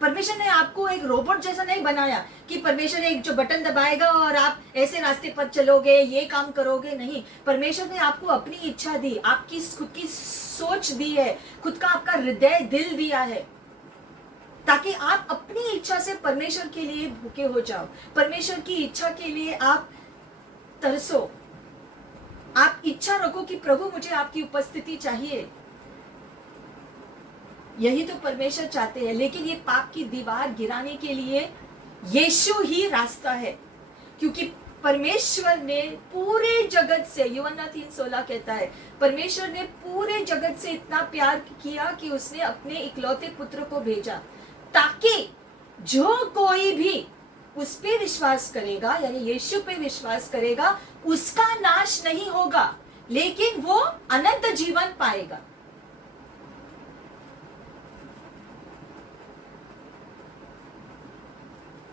परमेश्वर ने आपको एक रोबोट जैसा नहीं बनाया कि परमेश्वर एक जो बटन दबाएगा और आप ऐसे रास्ते पर चलोगे, ये काम करोगे। नहीं, परमेश्वर ने आपको अपनी इच्छा दी, आपकी खुद की सोच दी है, खुद का आपका हृदय दिल दिया है, ताकि आप अपनी इच्छा से परमेश्वर के लिए भूखे हो जाओ, परमेश्वर की इच्छा के लिए आप तरसो। आप इच्छा रखो कि प्रभु मुझे आपकी उपस्थिति चाहिए। यही तो परमेश्वर चाहते हैं। लेकिन ये पाप की दीवार गिराने के लिए यीशु ही रास्ता है, क्योंकि परमेश्वर ने पूरे जगत से, यूहन्ना 3:16 कहता है, परमेश्वर ने पूरे जगत से इतना प्यार किया कि उसने अपने इकलौते पुत्र को भेजा, ताकि जो कोई भी उस पे विश्वास करेगा, यानी यीशु पे विश्वास करेगा, उसका नाश नहीं होगा, लेकिन वो अनंत जीवन पाएगा।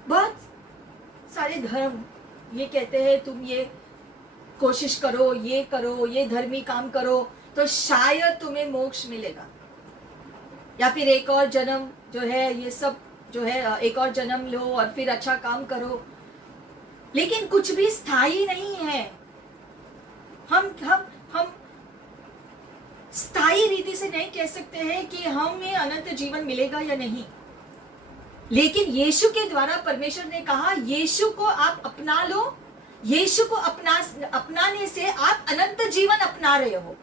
बहुत सारे धर्म ये कहते हैं तुम ये कोशिश करो, ये करो, ये धर्मी काम करो तो शायद तुम्हें मोक्ष मिलेगा, या फिर एक और जन्म जो है, ये सब जो है, एक और जन्म लो और फिर अच्छा काम करो। लेकिन कुछ भी स्थायी नहीं है। हम स्थायी रीति से नहीं कह सकते हैं कि हमें अनंत जीवन मिलेगा या नहीं। लेकिन यीशु के द्वारा परमेश्वर ने कहा, यीशु को आप अपना लो, यीशु को अपनाने से आप अनंत जीवन अपना रहे हो।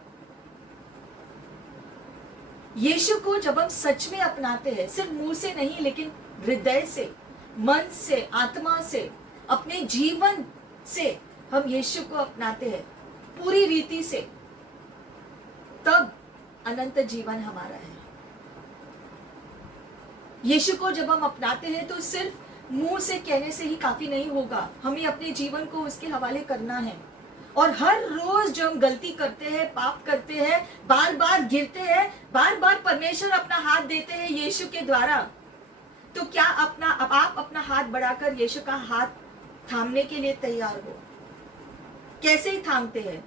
यीशु को जब हम सच में अपनाते हैं, सिर्फ मुंह से नहीं लेकिन हृदय से, मन से, आत्मा से, अपने जीवन से हम यीशु को अपनाते हैं पूरी रीति से, तब अनंत जीवन हमारा है। यीशु को जब हम अपनाते हैं तो सिर्फ मुंह से कहने से ही काफी नहीं होगा, हमें अपने जीवन को उसके हवाले करना है। और हर रोज जो हम गलती करते हैं, पाप करते हैं, बार बार गिरते हैं, बार बार परमेश्वर अपना हाथ देते हैं यीशु के द्वारा, तो क्या आप अपना हाथ बढ़ाकर यीशु का हाथ थामने के लिए तैयार हो? कैसे ही थामते हैं?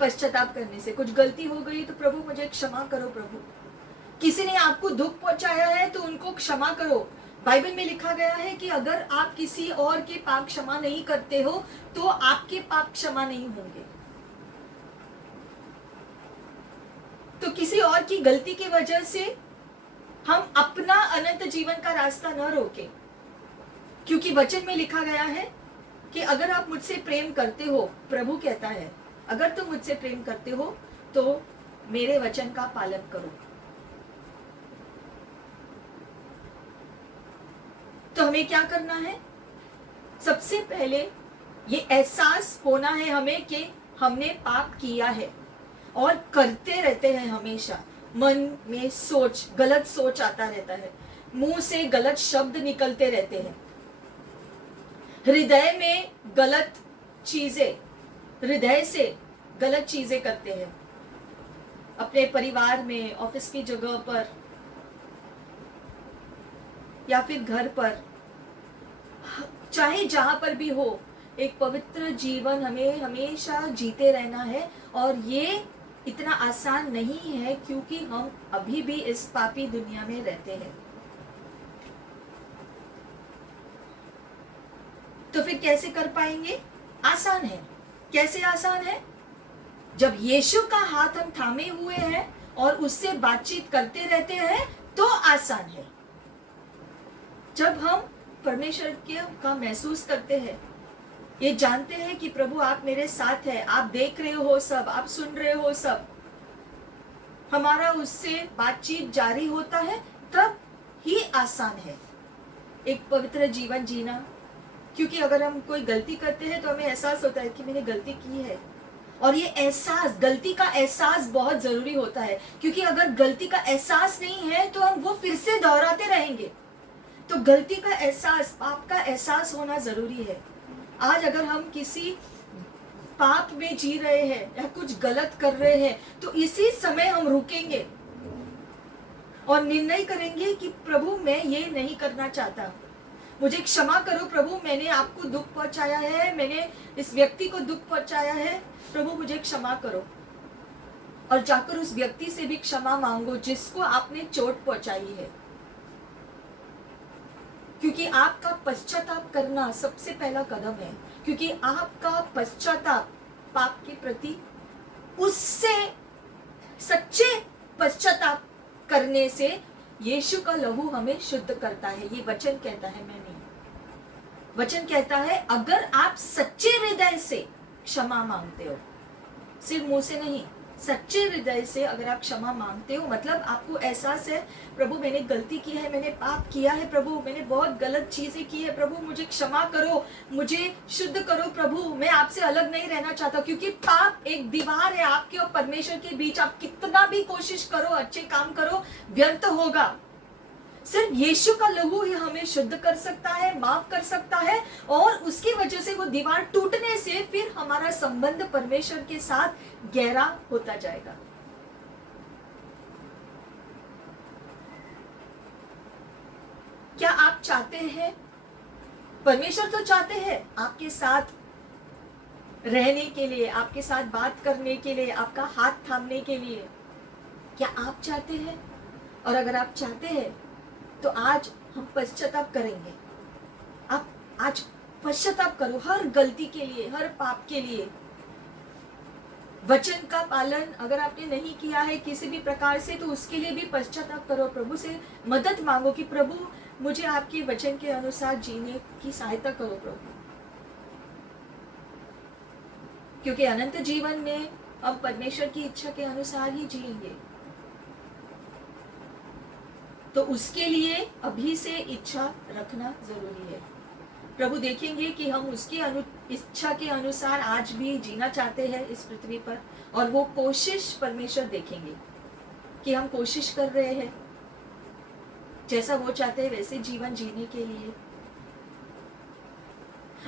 पश्चाताप करने से। कुछ गलती हो गई तो प्रभु मुझे क्षमा करो प्रभु। किसी ने आपको दुख पहुंचाया है तो उनको क्षमा करो। बाइबल में लिखा गया है कि अगर आप किसी और के पाप क्षमा नहीं करते हो तो आपके पाप क्षमा नहीं होंगे। तो किसी और की गलती की वजह से हम अपना अनंत जीवन का रास्ता न रोके, क्योंकि वचन में लिखा गया है कि अगर आप मुझसे प्रेम करते हो, प्रभु कहता है, अगर तुम मुझसे प्रेम करते हो तो मेरे वचन का पालन करो। तो हमें क्या करना है? सबसे पहले ये एहसास होना है हमें कि हमने पाप किया है, और करते रहते हैं हमेशा। मन में सोच, गलत सोच आता रहता है, मुंह से गलत शब्द निकलते रहते हैं, हृदय में गलत चीजें, हृदय से गलत चीजें करते हैं, अपने परिवार में, ऑफिस की जगह पर या फिर घर पर, चाहे जहां पर भी हो। एक पवित्र जीवन हमें हमेशा जीते रहना है, और ये इतना आसान नहीं है क्योंकि हम अभी भी इस पापी दुनिया में रहते हैं। तो फिर कैसे कर पाएंगे? आसान है। कैसे आसान है? जब यीशु का हाथ हम थामे हुए हैं और उससे बातचीत करते रहते हैं तो आसान है। जब हम परमेश्वर का महसूस करते हैं, ये जानते हैं कि प्रभु आप मेरे साथ हैं, आप देख रहे हो सब, आप सुन रहे हो सब, हमारा उससे बातचीत जारी होता है, तब ही आसान है एक पवित्र जीवन जीना। क्योंकि अगर हम कोई गलती करते हैं तो हमें एहसास होता है कि मैंने गलती की है, और ये एहसास, गलती का एहसास बहुत जरूरी होता है, क्योंकि अगर गलती का एहसास नहीं है तो हम वो फिर से दोहराते रहेंगे। तो गलती का एहसास, पाप का एहसास होना जरूरी है। आज अगर हम किसी पाप में जी रहे हैं या कुछ गलत कर रहे हैं तो इसी समय हम रुकेंगे और निर्णय करेंगे कि प्रभु मैं ये नहीं करना चाहता, मुझे क्षमा करो प्रभु, मैंने आपको दुख पहुंचाया है, मैंने इस व्यक्ति को दुख पहुंचाया है, प्रभु मुझे क्षमा करो। और जाकर उस व्यक्ति से भी क्षमा मांगो जिसको आपने चोट पहुंचाई है। क्योंकि आपका पश्चाताप करना सबसे पहला कदम है, क्योंकि आपका पश्चाताप पाप के प्रति, उससे सच्चे पश्चाताप करने से यीशु का लहू हमें शुद्ध करता है। ये वचन कहता है, मैं नहीं। वचन कहता है अगर आप सच्चे हृदय से क्षमा मांगते हो, सिर्फ मुंह से नहीं, सच्चे हृदय से अगर आप क्षमा मांगते हो, मतलब आपको एहसास है प्रभु मैंने गलती की है, मैंने पाप किया है प्रभु, मैंने बहुत गलत चीजें की है प्रभु, मुझे क्षमा करो, मुझे शुद्ध करो प्रभु, मैं आपसे अलग नहीं रहना चाहता। क्योंकि पाप एक दीवार है आपके और परमेश्वर के बीच। आप कितना भी कोशिश करो, अच्छे काम करो, व्यर्थ होगा। सिर्फ यीशु का लहू ही हमें शुद्ध कर सकता है, माफ कर सकता है, और उसकी वजह से वो दीवार टूटने से फिर हमारा संबंध परमेश्वर के साथ गहरा होता जाएगा। क्या आप चाहते हैं, परमेश्वर तो चाहते हैं आपके साथ रहने के लिए, आपके साथ बात करने के लिए, आपका हाथ थामने के लिए? क्या आप चाहते हैं? और अगर आप चाहते हैं तो आज हम पश्चाताप करेंगे। आप आज पश्चाताप करो हर गलती के लिए, हर पाप के लिए। वचन का पालन अगर आपने नहीं किया है किसी भी प्रकार से, तो उसके लिए भी पश्चाताप करो। प्रभु से मदद मांगो कि प्रभु मुझे आपके वचन के अनुसार जीने की सहायता करो प्रभु, क्योंकि अनंत जीवन में हम परमेश्वर की इच्छा के अनुसार ही जिएंगे। तो उसके लिए अभी से इच्छा रखना जरूरी है। प्रभु देखेंगे कि हम उसकी इच्छा के अनुसार आज भी जीना चाहते हैं इस पृथ्वी पर, और वो कोशिश परमेश्वर देखेंगे कि हम कोशिश कर रहे हैं जैसा वो चाहते हैं वैसे जीवन जीने के लिए।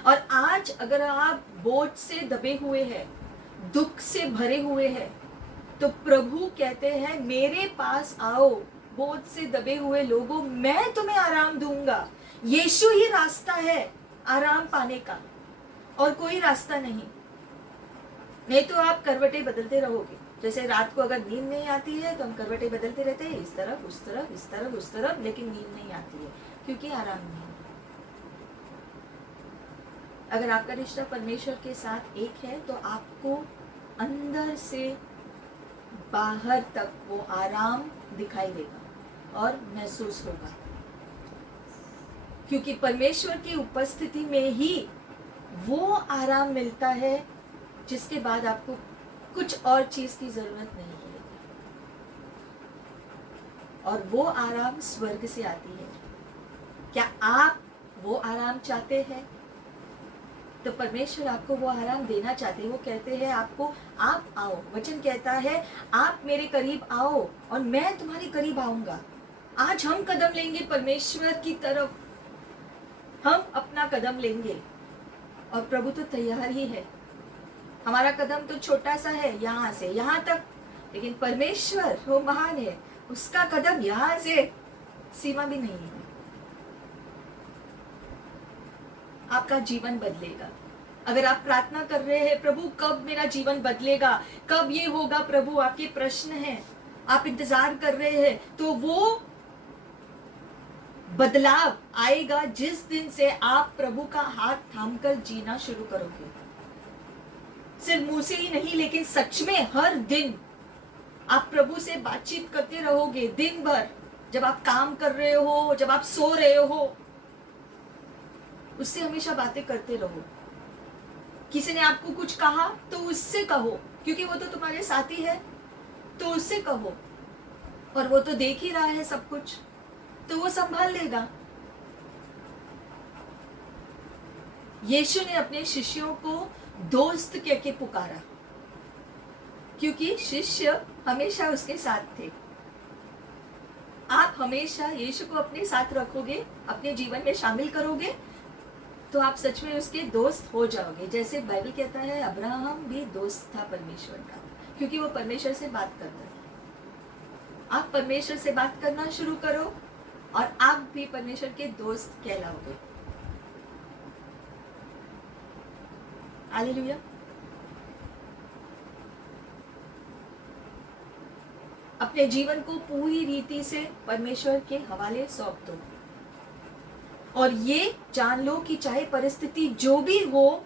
और आज अगर आप बोझ से दबे हुए हैं, दुख से भरे हुए हैं, तो प्रभु कहते हैं मेरे पास आओ बोझ से दबे हुए लोगों, मैं तुम्हें आराम दूंगा। यीशु ही रास्ता है आराम पाने का, और कोई रास्ता नहीं तो आप करवटें बदलते रहोगे। जैसे रात को अगर नींद नहीं आती है तो हम करवटें बदलते रहते हैं, इस तरफ उस तरफ, इस तरफ उस तरफ, लेकिन नींद नहीं आती है क्योंकि आराम नहीं। अगर आपका रिश्ता परमेश्वर के साथ एक है तो आपको अंदर से बाहर तक वो आराम दिखाई देगा और महसूस होगा, क्योंकि परमेश्वर की उपस्थिति में ही वो आराम मिलता है जिसके बाद आपको कुछ और चीज की जरूरत नहीं है, और वो आराम स्वर्ग से आती है। क्या आप वो आराम चाहते हैं? तो परमेश्वर आपको वो आराम देना चाहते हैं। वो कहते हैं आपको, आप आओ। वचन कहता है आप मेरे करीब आओ और मैं तुम्हारे करीब आऊंगा। आज हम कदम लेंगे परमेश्वर की तरफ, हम अपना कदम लेंगे, और प्रभु तो तैयार ही है। हमारा कदम तो छोटा सा है, यहाँ से यहाँ तक, लेकिन परमेश्वर वो महान है, उसका कदम यहाँ से सीमा भी नहीं है। आपका जीवन बदलेगा। अगर आप प्रार्थना कर रहे हैं प्रभु कब मेरा जीवन बदलेगा, कब ये होगा प्रभु, आपके प्रश्न हैं, आप इंतजार कर रहे हैं, तो वो बदलाव आएगा जिस दिन से आप प्रभु का हाथ थामकर जीना शुरू करोगे। सिर्फ मुंह से ही नहीं, लेकिन सच में हर दिन आप प्रभु से बातचीत करते रहोगे। दिन भर जब आप काम कर रहे हो, जब आप सो रहे हो, उससे हमेशा बातें करते रहो। किसी ने आपको कुछ कहा तो उससे कहो, क्योंकि वो तो तुम्हारे साथी है, तो उससे कहो, और वो तो देख ही रहा है सब कुछ, तो वो संभाल लेगा। यीशु ने अपने शिष्यों को दोस्त कह के पुकारा, क्योंकि शिष्य हमेशा उसके साथ थे। आप हमेशा यीशु को अपने साथ रखोगे, अपने जीवन में शामिल करोगे, तो आप सच में उसके दोस्त हो जाओगे। जैसे बाइबल कहता है अब्राहम भी दोस्त था परमेश्वर का, क्योंकि वो परमेश्वर से बात करता था। आप परमेश्वर से बात करना शुरू करो और आप भी परमेश्वर के दोस्त कहलाओगे। हालेलुया। अपने जीवन को पूरी रीति से परमेश्वर के हवाले सौंप दो, और ये जान लो कि चाहे परिस्थिति जो भी हो,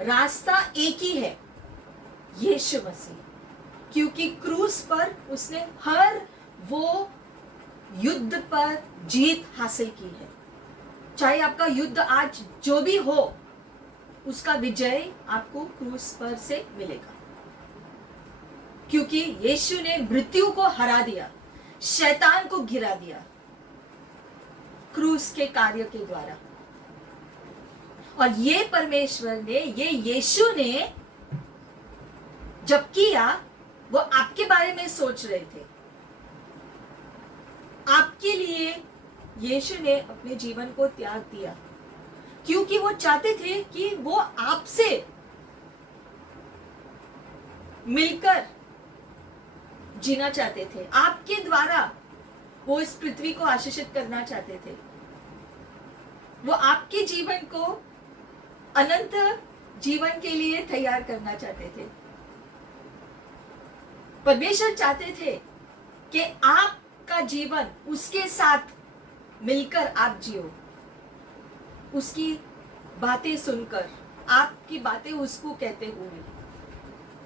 रास्ता एक ही है, यीशु मसीह। क्योंकि क्रूस पर उसने हर वो युद्ध पर जीत हासिल की है। चाहे आपका युद्ध आज जो भी हो, उसका विजय आपको क्रूस पर से मिलेगा। क्योंकि यीशु ने मृत्यु को हरा दिया, शैतान को गिरा दिया क्रूस के कार्य के द्वारा। और ये परमेश्वर ने, ये यीशु ने जब किया, वो आपके बारे में सोच रहे थे। आपके लिए यीशु ने अपने जीवन को त्याग दिया, क्योंकि वो चाहते थे कि वो आपसे मिलकर जीना चाहते थे। आपके द्वारा वो इस पृथ्वी को आशीषित करना चाहते थे। वो आपके जीवन को अनंत जीवन के लिए तैयार करना चाहते थे। परमेश्वर चाहते थे कि आपका जीवन उसके साथ मिलकर आप जियो, उसकी बातें सुनकर, आपकी बातें उसको कहते हुए।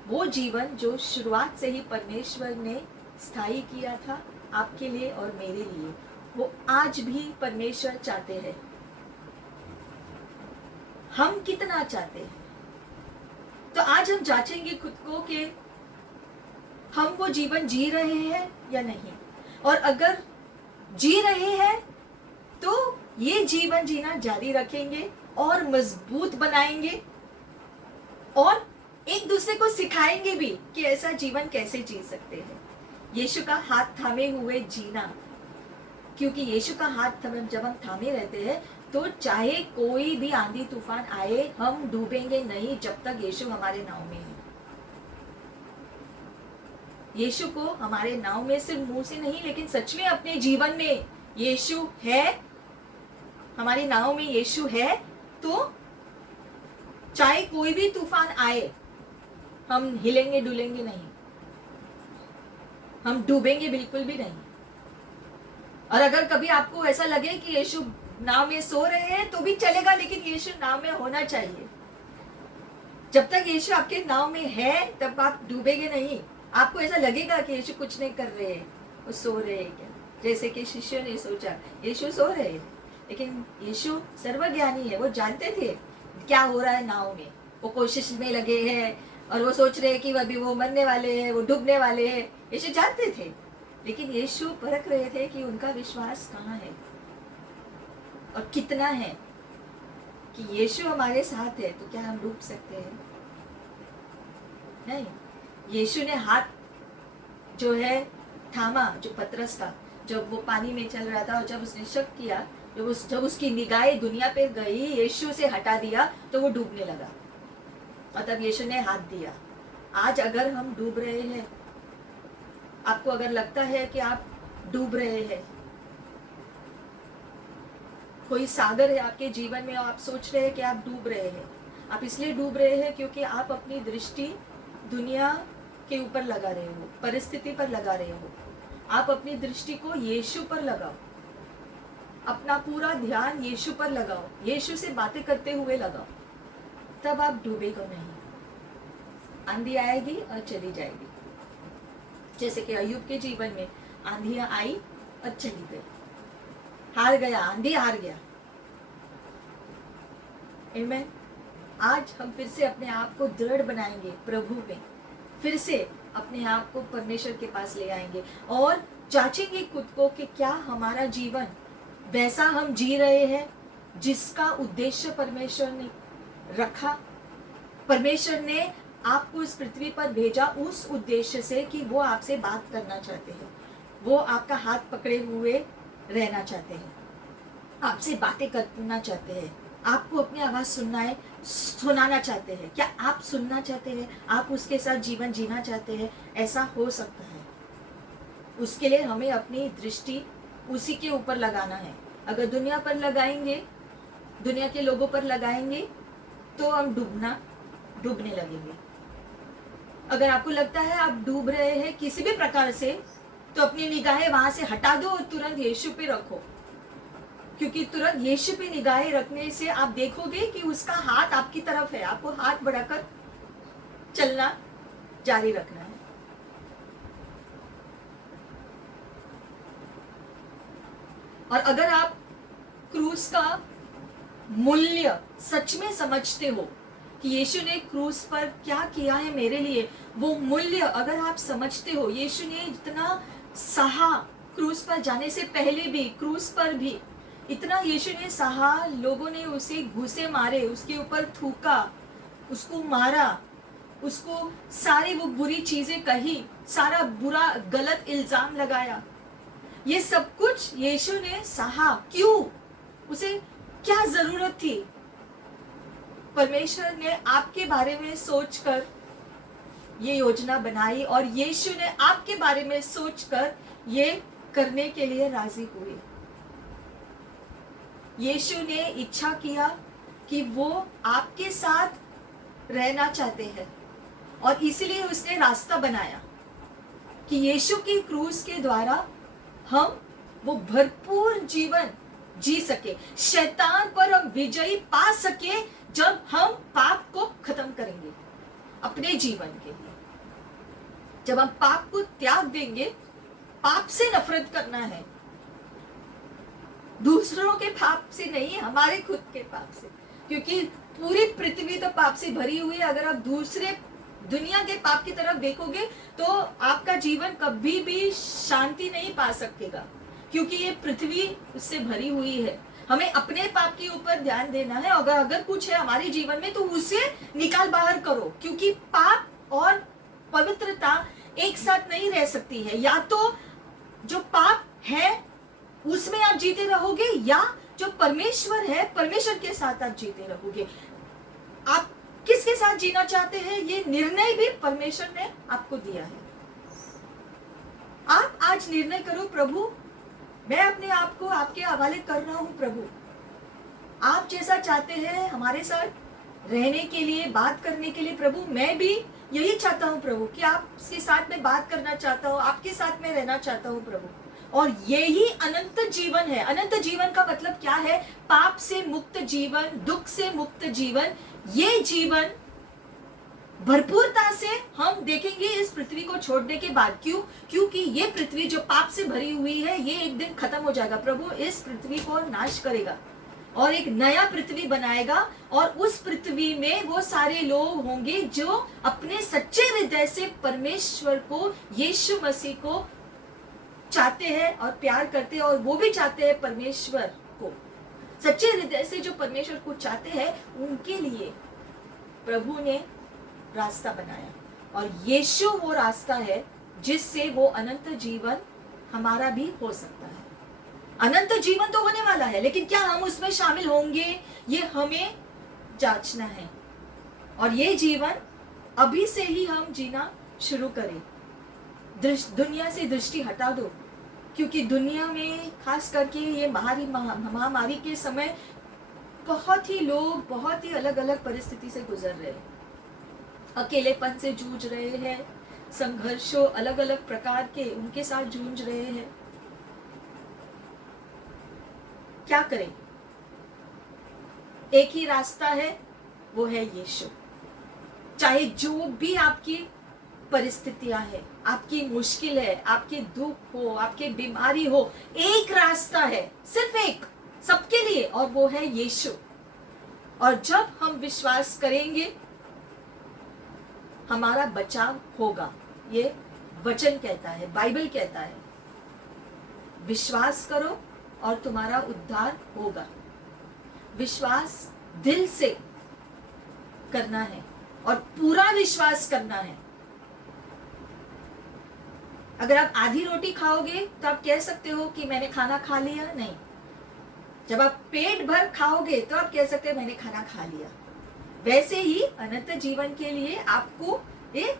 वो जीवन जो शुरुआत से ही परमेश्वर ने स्थायी किया था आपके लिए और मेरे लिए, वो आज भी परमेश्वर चाहते हैं। हम कितना चाहते हैं? तो आज हम जांचेंगे खुद को कि हम वो जीवन जी रहे हैं या नहीं। और अगर जी रहे हैं तो ये जीवन जीना जारी रखेंगे और मजबूत बनाएंगे और एक दूसरे को सिखाएंगे भी कि ऐसा जीवन कैसे जी सकते हैं। यीशु का हाथ थामे हुए जीना, क्योंकि यीशु का हाथ जब हम थामे रहते हैं तो चाहे कोई भी आंधी तूफान आए, हम डूबेंगे नहीं जब तक यीशु हमारे नाव में है। यीशु को हमारे नाव में सिर्फ मुंह से नहीं, लेकिन सच में अपने जीवन में यीशु है, हमारे नाव में यीशु है, तो चाहे कोई भी तूफान आए, हम हिलेंगे डुलेंगे नहीं, हम डूबेंगे बिल्कुल भी नहीं। और अगर कभी आपको ऐसा लगे कि यीशु नाव में सो रहे हैं तो भी चलेगा, लेकिन यीशु नाव में होना चाहिए। जब तक यीशु आपके नाव में है तब आप डूबेंगे नहीं। आपको ऐसा लगेगा कि यीशु कुछ नहीं कर रहे हैं, वो सो रहे हैं क्या, जैसे कि शिष्यों ने सोचा यीशु सो रहे हैं, लेकिन यीशु सर्वज्ञानी है, वो जानते थे क्या हो रहा है नाव में। वो कोशिश में लगे हैं और वो सोच रहे हैं कि अभी वो मरने वाले हैं, वो डूबने वाले हैं। यीशु जानते थे, लेकिन यीशु परख रहे थे कि उनका विश्वास कहाँ है और कितना है। कि यीशु हमारे साथ है तो क्या हम डूब सकते हैं? नहीं। यीशु ने हाथ जो है थामा, जो पतरस का, जब वो पानी में चल रहा था और जब उसने शक किया, जब उसकी निगाहें दुनिया पे गई, यीशु से हटा दिया तो वो डूबने लगा और तब यीशु ने हाथ दिया। आज अगर हम डूब रहे हैं, आपको अगर लगता है कि आप डूब रहे हैं, कोई सागर है आपके जीवन में और आप सोच रहे हैं कि आप डूब रहे हैं, आप इसलिए डूब रहे हैं क्योंकि आप अपनी दृष्टि दुनिया के ऊपर लगा रहे हो, परिस्थिति पर लगा रहे हो। आप अपनी दृष्टि को यीशु पर लगाओ, अपना पूरा ध्यान यीशु पर लगाओ, यीशु से बातें करते हुए लगाओ, तब आप डूबेगा नहीं। आंधी आएगी और चली जाएगी, जैसे कि अय्यूब के जीवन में आंधियां आई और चली गई, हार गया, आंधी हार गया। आमीन। आज हम फिर से अपने आप को दृढ़ बनाएंगे प्रभु में, फिर से अपने आप को परमेश्वर के पास ले आएंगे और जांचेंगे खुद को कि क्या हमारा जीवन वैसा हम जी रहे हैं जिसका उद्देश्य परमेश्वर ने रखा। परमेश्वर ने आपको इस पृथ्वी पर भेजा उस उद्देश्य से कि वो आपसे बात करना चाहते हैं, वो आपका हाथ पकड़े हुए रहना चाहते हैं, आपसे बातें करना चाहते हैं, आपको अपनी आवाज सुनाना चाहते हैं। क्या आप सुनना चाहते हैं? आप उसके साथ जीवन जीना चाहते हैं? ऐसा हो सकता है। उसके लिए हमें अपनी दृष्टि उसी के ऊपर लगाना है। अगर दुनिया पर लगाएंगे, दुनिया के लोगों पर लगाएंगे, तो हम डूबने लगेंगे। अगर आपको लगता है आप डूब रहे हैं किसी भी प्रकार से, तो अपनी निगाहें वहां से हटा दो और तुरंत यीशु पे रखो। क्योंकि तुरंत यीशु पे निगाहें रखने से आप देखोगे कि उसका हाथ आपकी तरफ है, आपको हाथ बढ़ाकर चलना जारी रखना है। और अगर आप क्रूस का मूल्य सच में समझते हो कि यीशु ने क्रूस पर क्या किया है मेरे लिए, वो मूल्य अगर आप समझते हो, यीशु ने इतना सहा, क्रूस पर जाने से पहले भी, क्रूस पर भी इतना यीशु ने सहा, लोगों ने उसे घूंसे मारे, उसके ऊपर थूका, उसको मारा, उसको सारी वो बुरी चीजें कही, सारा बुरा गलत इल्जाम लगाया, ये सब कुछ यीशु ने सहा। क्यों? उसे क्या जरूरत थी? परमेश्वर ने आपके बारे में सोचकर ये योजना बनाई और यीशु ने आपके बारे में सोचकर ये करने के लिए राजी हुए। यीशु ने इच्छा किया कि वो आपके साथ रहना चाहते हैं और इसलिए उसने रास्ता बनाया कि यीशु की क्रूस के द्वारा हम वो भरपूर जीवन जी सके, शैतान पर हम विजयी पा सके जब हम पाप को खत्म करेंगे अपने जीवन के लिए। जब हम पाप को त्याग देंगे, पाप से नफरत करना है, दूसरों के पाप से नहीं, हमारे खुद के पाप से, क्योंकि पूरी पृथ्वी तो पाप से भरी हुई है। अगर आप दूसरे दुनिया के पाप की तरफ देखोगे तो आपका जीवन कभी भी शांति नहीं पा सकेगा, क्योंकि ये पृथ्वी उससे भरी हुई है। हमें अपने पाप के ऊपर ध्यान देना है। अगर कुछ है हमारे जीवन में तो उसे निकाल बाहर करो, क्योंकि पाप और पवित्रता एक साथ नहीं रह सकती है। या तो जो पाप है उसमें आप जीते रहोगे, या जो परमेश्वर है, परमेश्वर के साथ आप जीते रहोगे। आप किसके साथ जीना चाहते हैं, ये निर्णय भी परमेश्वर ने आपको दिया है। आप आज निर्णय करो, प्रभु मैं अपने आप को आपके हवाले कर रहा हूं। प्रभु आप जैसा चाहते हैं हमारे साथ रहने के लिए, बात करने के लिए, प्रभु मैं भी यही चाहता हूं प्रभु कि आपके साथ में बात करना चाहता हूं, आपके साथ में रहना चाहता हूं प्रभु। और यही अनंत जीवन है। अनंत जीवन का मतलब क्या है? पाप से मुक्त जीवन, दुख से मुक्त जीवन। ये जीवन भरपूरता से हम देखेंगे इस पृथ्वी को छोड़ने के बाद। क्यों? क्योंकि ये पृथ्वी जो पाप से भरी हुई है, ये एक दिन खत्म हो जाएगा। प्रभु इस पृथ्वी को नाश करेगा और एक नया पृथ्वी बनाएगा, और उस पृथ्वी में वो सारे लोग होंगे जो अपने सच्चे हृदय से परमेश्वर को, यीशु मसीह को चाहते हैं और प्यार करते हैं, और वो भी चाहते हैं परमेश्वर को। सच्चे हृदय से जो परमेश्वर को चाहते हैं, उनके लिए प्रभु ने रास्ता बनाया, और यीशु वो रास्ता है जिससे वो अनंत जीवन हमारा भी हो सकता है। अनंत जीवन तो होने वाला है, लेकिन क्या हम उसमें शामिल होंगे, ये हमें जांचना है। और ये जीवन अभी से ही हम जीना शुरू करें। दुनिया से दृष्टि हटा दो, क्योंकि दुनिया में खास करके ये महामारी के समय बहुत ही लोग बहुत ही अलग अलग परिस्थिति से गुजर रहे हैं, अकेलेपन से जूझ रहे हैं, संघर्षों अलग अलग प्रकार के उनके साथ जूझ रहे हैं। क्या करें? एक ही रास्ता है, वो है यीशु। चाहे जो भी आपकी परिस्थितियां है, आपकी मुश्किल है, आपके दुख हो, आपके बीमारी हो, एक रास्ता है, सिर्फ एक, सबके लिए, और वो है यीशु। और जब हम विश्वास करेंगे, हमारा बचाव होगा। ये वचन कहता है, बाइबल कहता है, विश्वास करो और तुम्हारा उद्धार होगा। विश्वास दिल से करना है और पूरा विश्वास करना है। अगर आप आधी रोटी खाओगे तो आप कह सकते हो कि मैंने खाना खा लिया, नहीं। जब आप पेट भर खाओगे तो आप कह सकते हो मैंने खाना खा लिया। वैसे ही अनंत जीवन के लिए आपको ये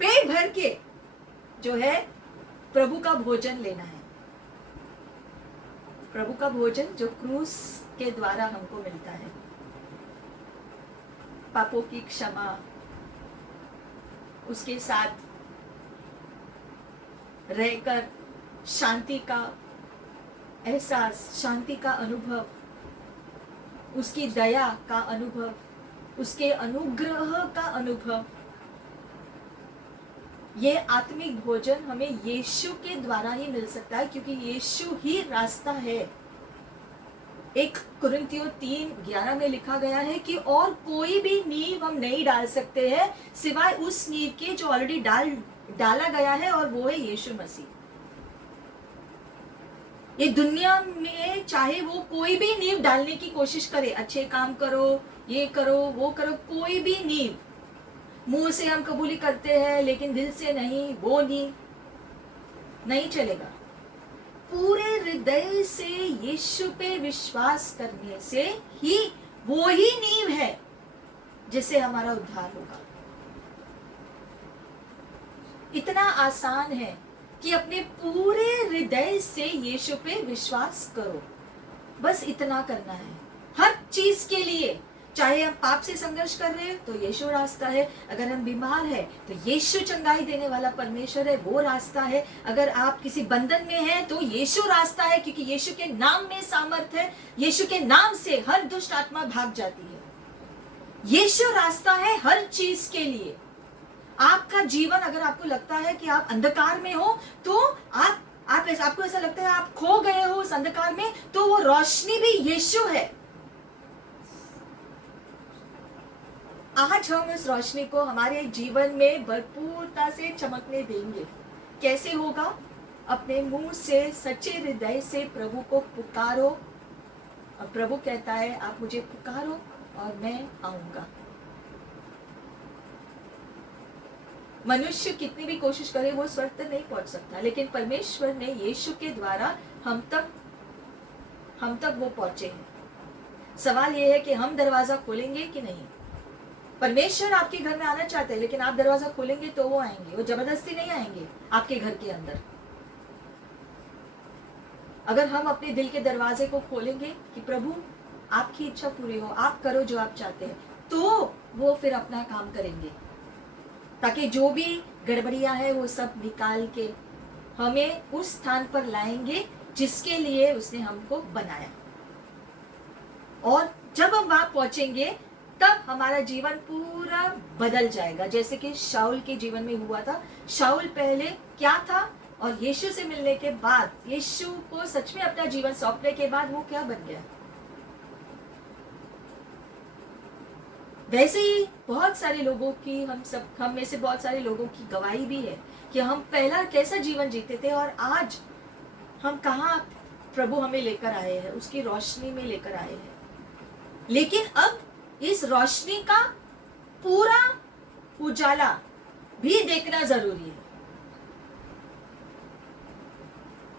पेट भर के जो है प्रभु का भोजन लेना है। प्रभु का भोजन जो क्रूस के द्वारा हमको मिलता है, पापों की क्षमा, उसके साथ रहकर शांति का एहसास, शांति का अनुभव, उसकी दया का अनुभव, उसके अनुग्रह का अनुभव, ये आत्मिक भोजन हमें यीशु के द्वारा ही मिल सकता है, क्योंकि यीशु ही रास्ता है। 1 कुरिन्थियों 3:11 में लिखा गया है कि और कोई भी नींव हम नहीं डाल सकते हैं सिवाय उस नींव के जो ऑलरेडी डाला गया है, और वो है यीशु मसीह। ये दुनिया में चाहे वो कोई भी नींव डालने की कोशिश करे, अच्छे काम करो, ये करो, वो करो, कोई भी नींव, मुंह से हम कबूली करते हैं लेकिन दिल से नहीं, वो नींव नहीं चलेगा। पूरे हृदय से यीशु पे विश्वास करने से ही वो ही नींव है जिससे हमारा उद्धार होगा। इतना आसान है कि अपने पूरे हृदय से यीशु पे विश्वास करो, बस इतना करना है। हर चीज के लिए, चाहे हम पाप से संघर्ष कर रहे हैं तो यीशु रास्ता है, अगर हम बीमार है तो यीशु चंगाई देने वाला परमेश्वर है, वो रास्ता है। अगर आप किसी बंधन में हैं तो यीशु रास्ता है, क्योंकि यीशु के नाम में सामर्थ है, यीशु के नाम से हर दुष्ट आत्मा भाग जाती है। यीशु रास्ता है हर चीज के लिए। आपका जीवन, अगर आपको लगता है कि आप अंधकार में हो तो आपको ऐसा लगता है आप खो गए हो उस अंधकार में, तो वो रोशनी भी यीशु है। आज हम इस रोशनी को हमारे जीवन में भरपूरता से चमकने देंगे। कैसे होगा? अपने मुंह से, सच्चे हृदय से प्रभु को पुकारो। और प्रभु कहता है आप मुझे पुकारो और मैं आऊंगा। मनुष्य कितनी भी कोशिश करे वो स्वर्ग तक नहीं पहुंच सकता, लेकिन परमेश्वर ने यीशु के द्वारा हम तक वो पहुंचे हैं। सवाल ये है कि हम दरवाजा खोलेंगे कि नहीं। परमेश्वर आपके घर में आना चाहते हैं, लेकिन आप दरवाजा खोलेंगे तो वो आएंगे, वो जबरदस्ती नहीं आएंगे आपके घर के अंदर। अगर हम अपने दिल के दरवाजे को खोलेंगे कि प्रभु आपकी इच्छा पूरी हो, आप करो जो आप चाहते हैं, तो वो फिर अपना काम करेंगे, ताकि जो भी गड़बड़िया है वो सब निकाल के हमें उस स्थान पर लाएंगे जिसके लिए उसने हमको बनाया। और जब हम वहां पहुंचेंगे तब हमारा जीवन पूरा बदल जाएगा, जैसे कि शाऊल के जीवन में हुआ था। शाऊल पहले क्या था और यीशु से मिलने के बाद, यीशु को सच में अपना जीवन सौंपने के बाद वो क्या बन गया। वैसे ही बहुत सारे लोगों की, हम में से बहुत सारे लोगों की गवाही भी है कि हम पहला कैसा जीवन जीते थे और आज हम कहाँ प्रभु हमें लेकर आए हैं, उसकी रोशनी में लेकर आए हैं। लेकिन अब इस रोशनी का पूरा उजाला भी देखना जरूरी है।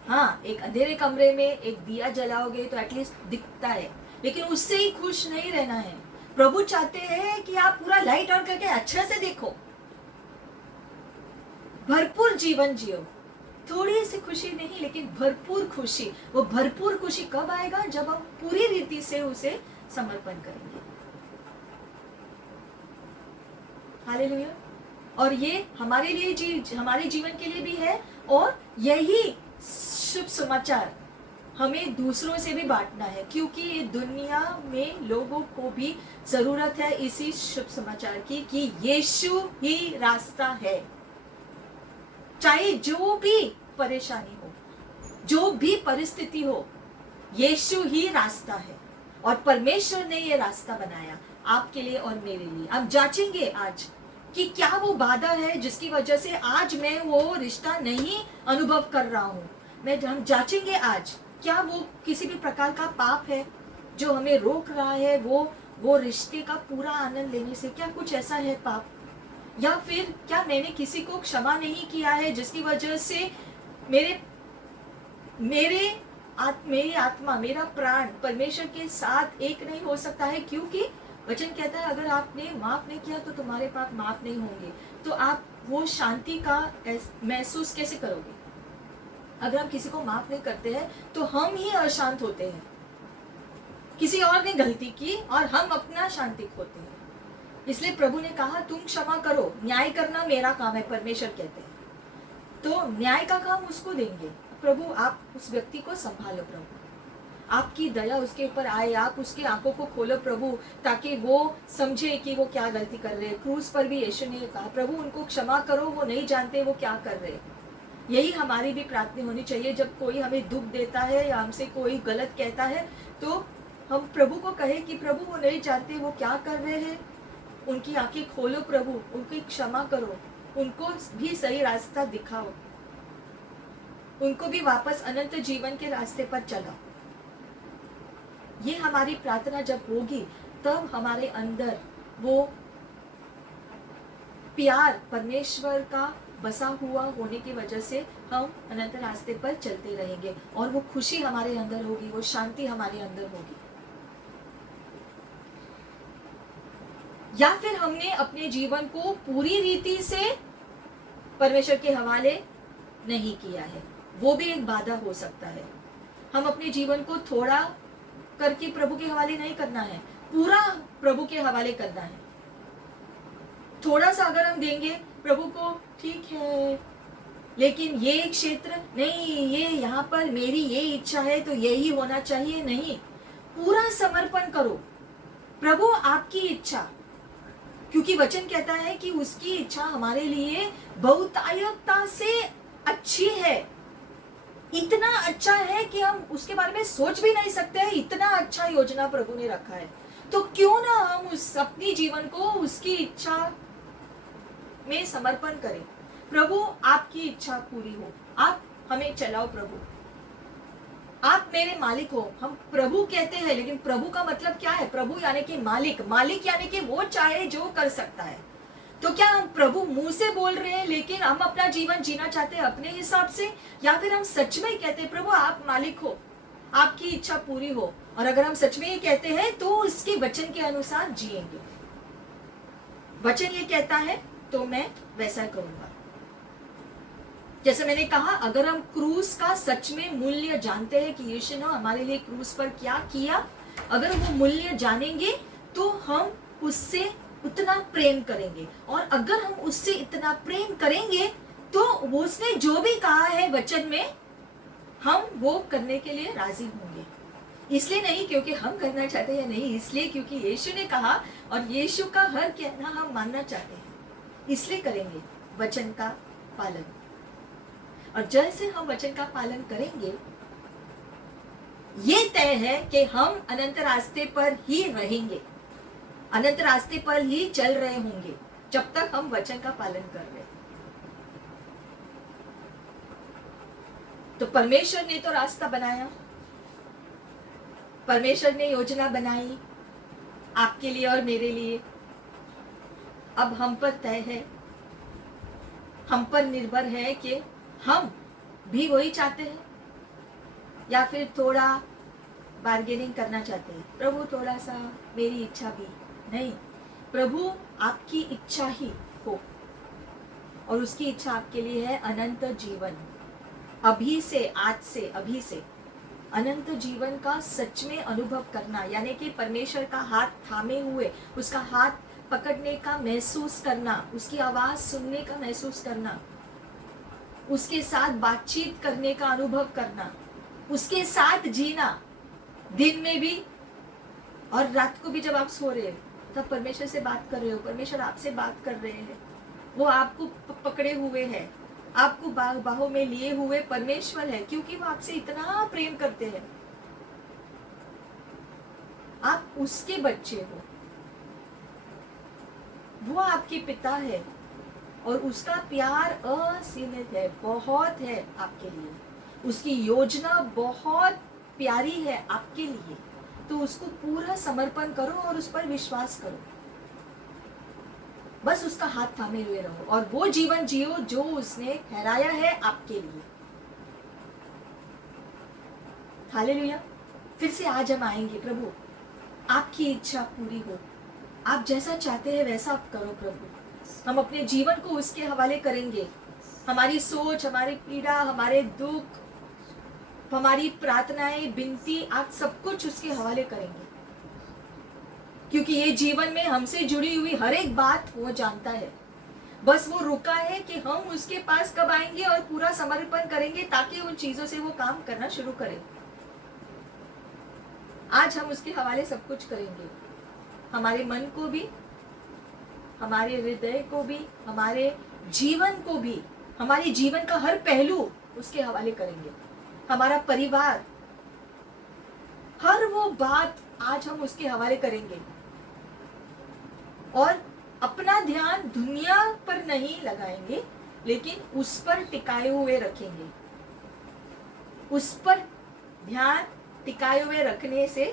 हाँ, एक अंधेरे कमरे में एक दिया जलाओगे तो एटलीस्ट दिखता है, लेकिन उससे ही खुश नहीं रहना है। प्रभु चाहते हैं कि आप पूरा लाइट ऑन करके अच्छे से देखो, भरपूर जीवन जियो। थोड़ी सी खुशी नहीं, लेकिन भरपूर खुशी। वो भरपूर खुशी कब आएगा? जब हम पूरी रीति से उसे समर्पण करेंगे। हालेलुया। और ये हमारे लिए हमारे जीवन के लिए भी है, और यही शुभ समाचार हमें दूसरों से भी बांटना है, क्योंकि ये दुनिया में लोगों को भी जरूरत है इसी शुभ समाचार की कि यीशु ही रास्ता है। चाहे जो भी परेशानी हो, जो भी परिस्थिति हो, यीशु ही रास्ता है। और परमेश्वर ने ये रास्ता बनाया आपके लिए और मेरे लिए। अब जांचेंगे आज कि क्या वो बाधा है जिसकी वजह से आज मैं वो रिश्ता नहीं अनुभव कर रहा हूँ। हम जांचेंगे आज, क्या वो किसी भी प्रकार का पाप है जो हमें रोक रहा है वो रिश्ते का पूरा आनंद लेने से। क्या कुछ ऐसा है पाप, या फिर क्या मैंने किसी को क्षमा नहीं किया है जिसकी वजह से मेरी आत्मा, मेरा प्राण परमेश्वर के साथ एक नहीं हो सकता है, क्योंकि वचन कहता है अगर आपने माफ नहीं किया तो तुम्हारे पाप माफ नहीं होंगे। तो आप वो शांति का महसूस कैसे करोगे? अगर हम किसी को माफ नहीं करते हैं तो हम ही अशांत होते हैं। किसी और ने गलती की और हम अपना शांति खोते हैं। इसलिए प्रभु ने कहा तुम क्षमा करो, न्याय करना मेरा काम है, परमेश्वर कहते हैं। तो न्याय का काम उसको देंगे, प्रभु आप उस व्यक्ति को संभालो प्रभु, आपकी दया उसके ऊपर आए, आप उसकी आंखों को खोलो प्रभु, ताकि वो समझे कि वो क्या गलती कर रहे हैं। क्रूस पर भी यीशु ने कहा प्रभु उनको क्षमा करो, वो नहीं जानते वो क्या कर रहे हैं। यही हमारी भी प्रार्थना होनी चाहिए। जब कोई हमें दुख देता है या हमसे कोई गलत कहता है तो हम प्रभु को कहें कि प्रभु वो नहीं जानते वो क्या कर रहे हैं, उनकी आंखें खोलो प्रभु, उनकी क्षमा करो, उनको भी सही रास्ता दिखाओ, उनको भी वापस अनंत जीवन के रास्ते पर चलाओ। ये हमारी प्रार्थना जब होगी तब हमारे अंदर वो प्यार परमेश्वर का बसा हुआ होने की वजह से हम अनंत रास्ते पर चलते रहेंगे और वो खुशी हमारे अंदर होगी, वो शांति हमारे अंदर होगी। या फिर हमने अपने जीवन को पूरी रीति से परमेश्वर के हवाले नहीं किया है, वो भी एक बाधा हो सकता है। हम अपने जीवन को थोड़ा करके प्रभु के हवाले नहीं करना है, पूरा प्रभु के हवाले करना है। थोड़ा सा अगर हम देंगे प्रभु को ठीक है, लेकिन ये क्षेत्र नहीं, ये यहाँ पर मेरी ये इच्छा है तो यही होना चाहिए, नहीं, पूरा समर्पण करो। प्रभु आपकी इच्छा, क्योंकि वचन कहता है कि उसकी इच्छा हमारे लिए बहुतायकता से अच्छी है, इतना अच्छा है कि हम उसके बारे में सोच भी नहीं सकते हैं, इतना अच्छा योजना प्रभु ने रखा है। तो क्यों ना हम उस अपनी जीवन को उसकी इच्छा में समर्पण करें। प्रभु आपकी इच्छा पूरी हो, आप हमें चलाओ प्रभु, आप मेरे मालिक हो। हम प्रभु कहते हैं, लेकिन प्रभु का मतलब क्या है? प्रभु यानी कि मालिक, मालिक यानी कि वो चाहे जो कर सकता है। तो क्या हम प्रभु मुंह से बोल रहे हैं लेकिन हम अपना जीवन जीना चाहते हैं अपने हिसाब से, या फिर हम सच में कहते हैं प्रभु आप मालिक हो, आपकी इच्छा पूरी हो? और अगर हम सच में ये कहते हैं तो उसके वचन के अनुसार जिएंगे। वचन ये कहता है तो मैं वैसा करूंगा। जैसे मैंने कहा, अगर हम क्रूस का सच में मूल्य जानते हैं कि यीशु ने हमारे लिए क्रूस पर क्या किया, अगर वो मूल्य जानेंगे तो हम उससे उतना प्रेम करेंगे, और अगर हम उससे इतना प्रेम करेंगे तो वो उसने जो भी कहा है वचन में हम वो करने के लिए राजी होंगे। इसलिए नहीं क्योंकि हम करना चाहते हैं, नहीं, इसलिए क्योंकि यीशु ने कहा और यीशु का हर कहना हम मानना चाहते हैं, इसलिए करेंगे वचन का पालन। और जैसे हम वचन का पालन करेंगे, ये तय है कि हम अनंत रास्ते पर ही रहेंगे, अनंत रास्ते पर ही चल रहे होंगे जब तक हम वचन का पालन कर रहे हैं। तो परमेश्वर ने तो रास्ता बनाया, परमेश्वर ने योजना बनाई आपके लिए और मेरे लिए। अब हम पर तय है, हम पर निर्भर है कि हम भी वही चाहते हैं या फिर थोड़ा बार्गेनिंग करना चाहते हैं। प्रभु थोड़ा सा मेरी इच्छा भी नहीं, प्रभु आपकी इच्छा ही हो, और उसकी इच्छा आपके लिए है अनंत जीवन। अभी से, आज से, अभी से अनंत जीवन का सच में अनुभव करना, यानी कि परमेश्वर का हाथ थामे हुए, उसका हाथ पकड़ने का महसूस करना, उसकी आवाज सुनने का महसूस करना, उसके साथ बातचीत करने का अनुभव करना, उसके साथ जीना, दिन में भी और रात को भी। जब आप सो रहे हो तब परमेश्वर से बात कर रहे हो, परमेश्वर आपसे बात कर रहे हैं, वो आपको पकड़े हुए हैं, आपको बाहों में लिए हुए परमेश्वर है, क्योंकि वो आपसे इतना प्रेम करते हैं। आप उसके बच्चे हो, वो आपके पिता है, और उसका प्यार असीमित है, बहुत है आपके लिए। उसकी योजना बहुत प्यारी है आपके लिए, तो उसको पूरा समर्पण करो और उस पर विश्वास करो। बस उसका हाथ थामे हुए रहो और वो जीवन जियो जो उसने ठहराया है आपके लिए। हालेलुया। फिर से आज हम आएंगे, प्रभु आपकी इच्छा पूरी हो, आप जैसा चाहते हैं वैसा आप करो प्रभु। हम अपने जीवन को उसके हवाले करेंगे, हमारी सोच, हमारी पीड़ा, हमारे दुख, हमारी प्रार्थनाएं, विनती, आज सब कुछ उसके हवाले करेंगे, क्योंकि ये जीवन में हमसे जुड़ी हुई हर एक बात वो जानता है। बस वो रुका है कि हम उसके पास कब आएंगे और पूरा समर्पण करेंगे ताकि उन चीजों से वो काम करना शुरू करे। आज हम उसके हवाले सब कुछ करेंगे, हमारे मन को भी, हमारे हृदय को भी, हमारे जीवन को भी, हमारे जीवन का हर पहलू उसके हवाले करेंगे। हमारा परिवार, हर वो बात आज हम उसके हवाले करेंगे और अपना ध्यान दुनिया पर नहीं लगाएंगे, लेकिन उस पर टिकाए हुए रखेंगे। उस पर ध्यान टिकाए हुए रखने से,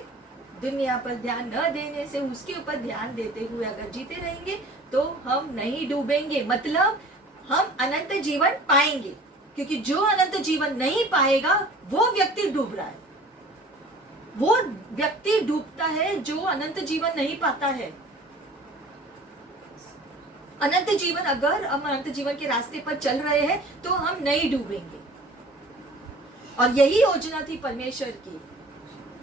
दुनिया पर ध्यान न देने से, उसके ऊपर ध्यान देते हुए अगर जीते रहेंगे तो हम नहीं डूबेंगे, मतलब हम अनंत जीवन पाएंगे। क्योंकि जो अनंत जीवन नहीं पाएगा वो व्यक्ति डूब रहा है। वो व्यक्ति डूबता है जो अनंत जीवन नहीं पाता है। अनंत जीवन, अगर हम अनंत जीवन के रास्ते पर चल रहे हैं तो हम नहीं डूबेंगे। और यही योजना थी परमेश्वर की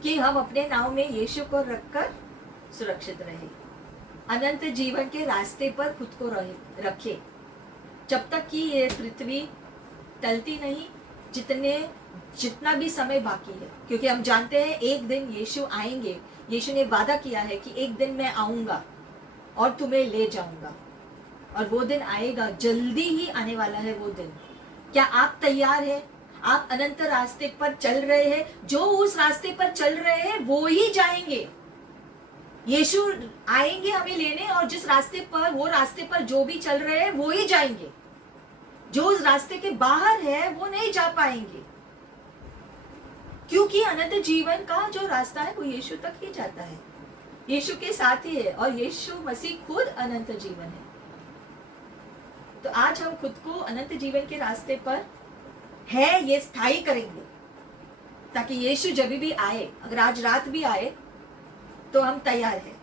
कि हम अपने नाव में यीशु को रखकर सुरक्षित रहे, अनंत जीवन के रास्ते पर खुद को रखे, जब तक कि ये पृथ्वी टलती नहीं, जितना भी समय बाकी है। क्योंकि हम जानते हैं एक दिन यीशु आएंगे। यीशु ने वादा किया है कि एक दिन मैं आऊंगा और तुम्हें ले जाऊंगा, और वो दिन आएगा, जल्दी ही आने वाला है वो दिन। क्या आप तैयार हैं? आप अनंत रास्ते पर चल रहे हैं? जो उस रास्ते पर चल रहे हैं वो ही जाएंगे। यीशु आएंगे हमें लेने, और जिस रास्ते पर, वो रास्ते पर जो भी चल रहे हैं वो ही जाएंगे। जो उस रास्ते के बाहर है वो नहीं जा पाएंगे, क्योंकि अनंत जीवन का जो रास्ता है वो यीशु तक ही जाता है, यीशु के साथ ही है, और यीशु मसीह खुद अनंत जीवन है। तो आज हम खुद को अनंत जीवन के रास्ते पर है ये स्थायी करेंगे, ताकि यीशु जब भी आए, अगर आज रात भी आए तो हम तैयार हैं,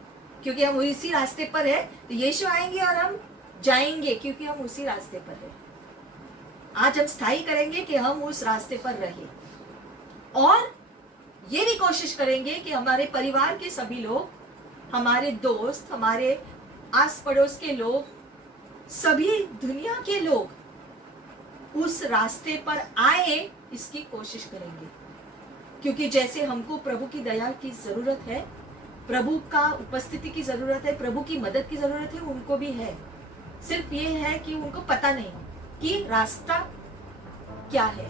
क्योंकि हम उसी रास्ते पर है। तो यीशु आएंगे और हम जाएंगे, क्योंकि हम उसी रास्ते पर है। आज हम स्थायी करेंगे कि हम उस रास्ते पर रहे, और ये भी कोशिश करेंगे कि हमारे परिवार के सभी लोग, हमारे दोस्त, हमारे आस पड़ोस के लोग, सभी दुनिया के लोग उस रास्ते पर आए, इसकी कोशिश करेंगे। क्योंकि जैसे हमको प्रभु की दया की जरूरत है, प्रभु का उपस्थिति की जरूरत है, प्रभु की मदद की जरूरत है, उनको भी है। सिर्फ ये है कि उनको पता नहीं कि रास्ता क्या है,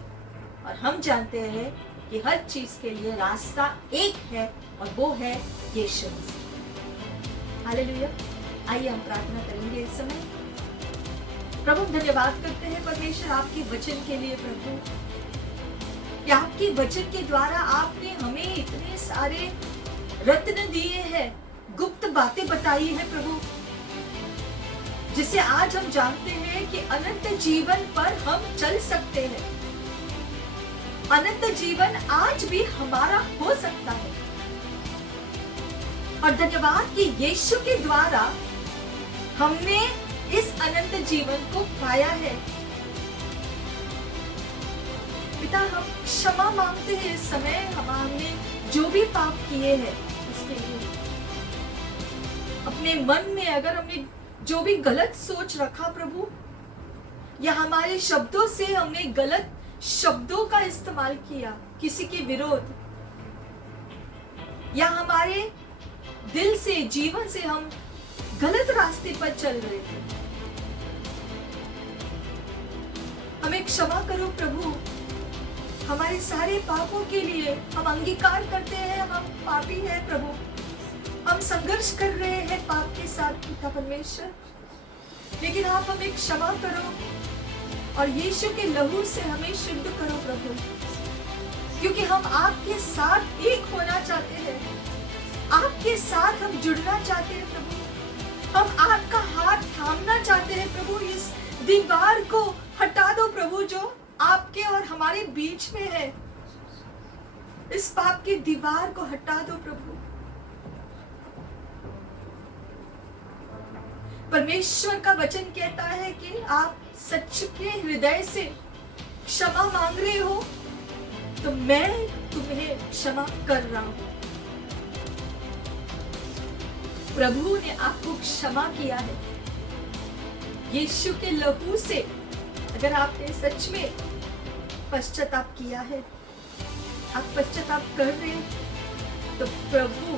और हम जानते हैं कि हर चीज के लिए रास्ता एक है, और वो है यीशु मसीह। हालेलुया। आइए हम प्रार्थना करेंगे इस समय। प्रभु धन्यवाद करते हैं परमेश्वर आपके वचन के लिए, प्रभु कि आपके वचन के द्वारा आपने हमें इतने सारे रत्न दिए हैं, गुप्त बातें बताई है प्रभु, जिससे आज हम जानते हैं कि अनंत जीवन पर हम चल सकते हैं। अनंत जीवन आज भी हमारा हो सकता है, और धन्यवाद कि यीशु के द्वारा हमने इस अनंत जीवन को पाया है। पिता, हम क्षमा मांगते हैं इस समय, हमने जो भी पाप किए हैं उसके लिए। अपने मन में अगर हमने जो भी गलत सोच रखा प्रभु, या हमारे शब्दों से हमने गलत शब्दों का इस्तेमाल किया किसी के विरोध, या हमारे दिल से, जीवन से हम गलत रास्ते पर चल रहे थे, हमें क्षमा करो प्रभु। हमारे सारे पापों के लिए हम अंगीकार करते हैं, हम पापी हैं प्रभु, हम संघर्ष कर रहे हैं पाप के साथ पिता परमेश्वर, लेकिन आप हमें क्षमा करो और यीशु के लहू से हमें शुद्ध करो प्रभु, क्योंकि हम आपके साथ एक होना चाहते हैं, आपके साथ हम जुड़ना चाहते हैं प्रभु, हम आपका हाथ थामना चाहते हैं प्रभु। इस दीवार को हटा दो प्रभु जो आपके और हमारे बीच में है, इस पाप की दीवार को हटा दो प्रभु। परमेश्वर का वचन कहता है कि आप सच्चे हृदय से क्षमा मांग रहे हो तो मैं तुम्हें क्षमा कर रहा हूं। प्रभु ने आपको क्षमा किया है, यीशु के लहू से अगर आपने सच में पश्चाताप किया है, आप पश्चाताप कर रहे हैं, तो प्रभु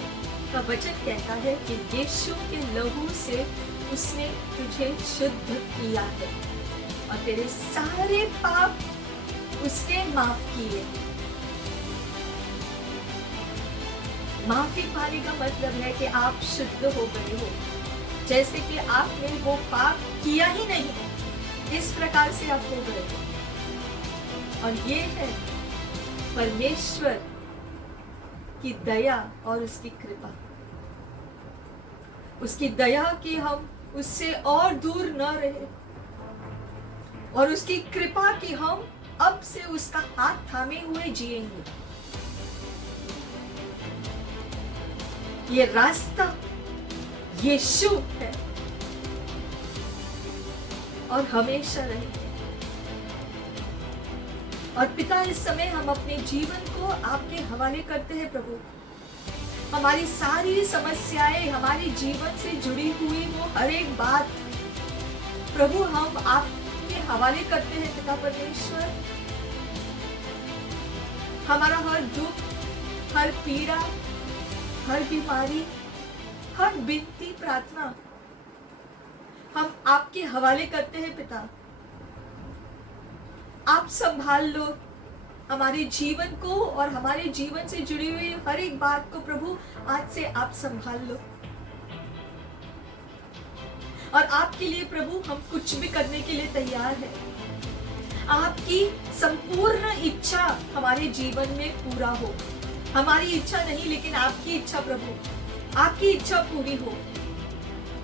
का वचन कहता है कि यीशु के लहू से उसने तुझे शुद्ध किया है और तेरे सारे पाप उसने माफ किए। माफी पाने का मतलब है कि आप शुद्ध हो गए हो, जैसे कि आपने वो पाप किया ही नहीं, इस प्रकार से आप हो गए हो। और ये है परमेश्वर की दया और उसकी कृपा, उसकी दया कि हम उससे और दूर न रहे, और उसकी कृपा कि हम अब से उसका हाथ थामे हुए जिएंगे। ये रास्ता यीशु है और हमेशा रहेगा। और पिता, इस समय हम अपने जीवन को आपके हवाले करते हैं प्रभु। हमारी सारी समस्याएं, हमारे जीवन से जुड़ी हुई वो हर एक बात प्रभु हम आपके हवाले करते हैं पिता परमेश्वर। हमारा हर दुख, हर पीड़ा, हर बीमारी, हर विनती प्रार्थना हम आपके हवाले करते हैं पिता। आप संभाल लो हमारे जीवन को और हमारे जीवन से जुड़ी हुई हर एक बात को प्रभु, आज से आप संभाल लो। और आपके लिए प्रभु हम कुछ भी करने के लिए तैयार हैं। आपकी संपूर्ण इच्छा हमारे जीवन में पूरा हो। हमारी इच्छा नहीं, लेकिन आपकी इच्छा प्रभु, आपकी इच्छा पूरी हो।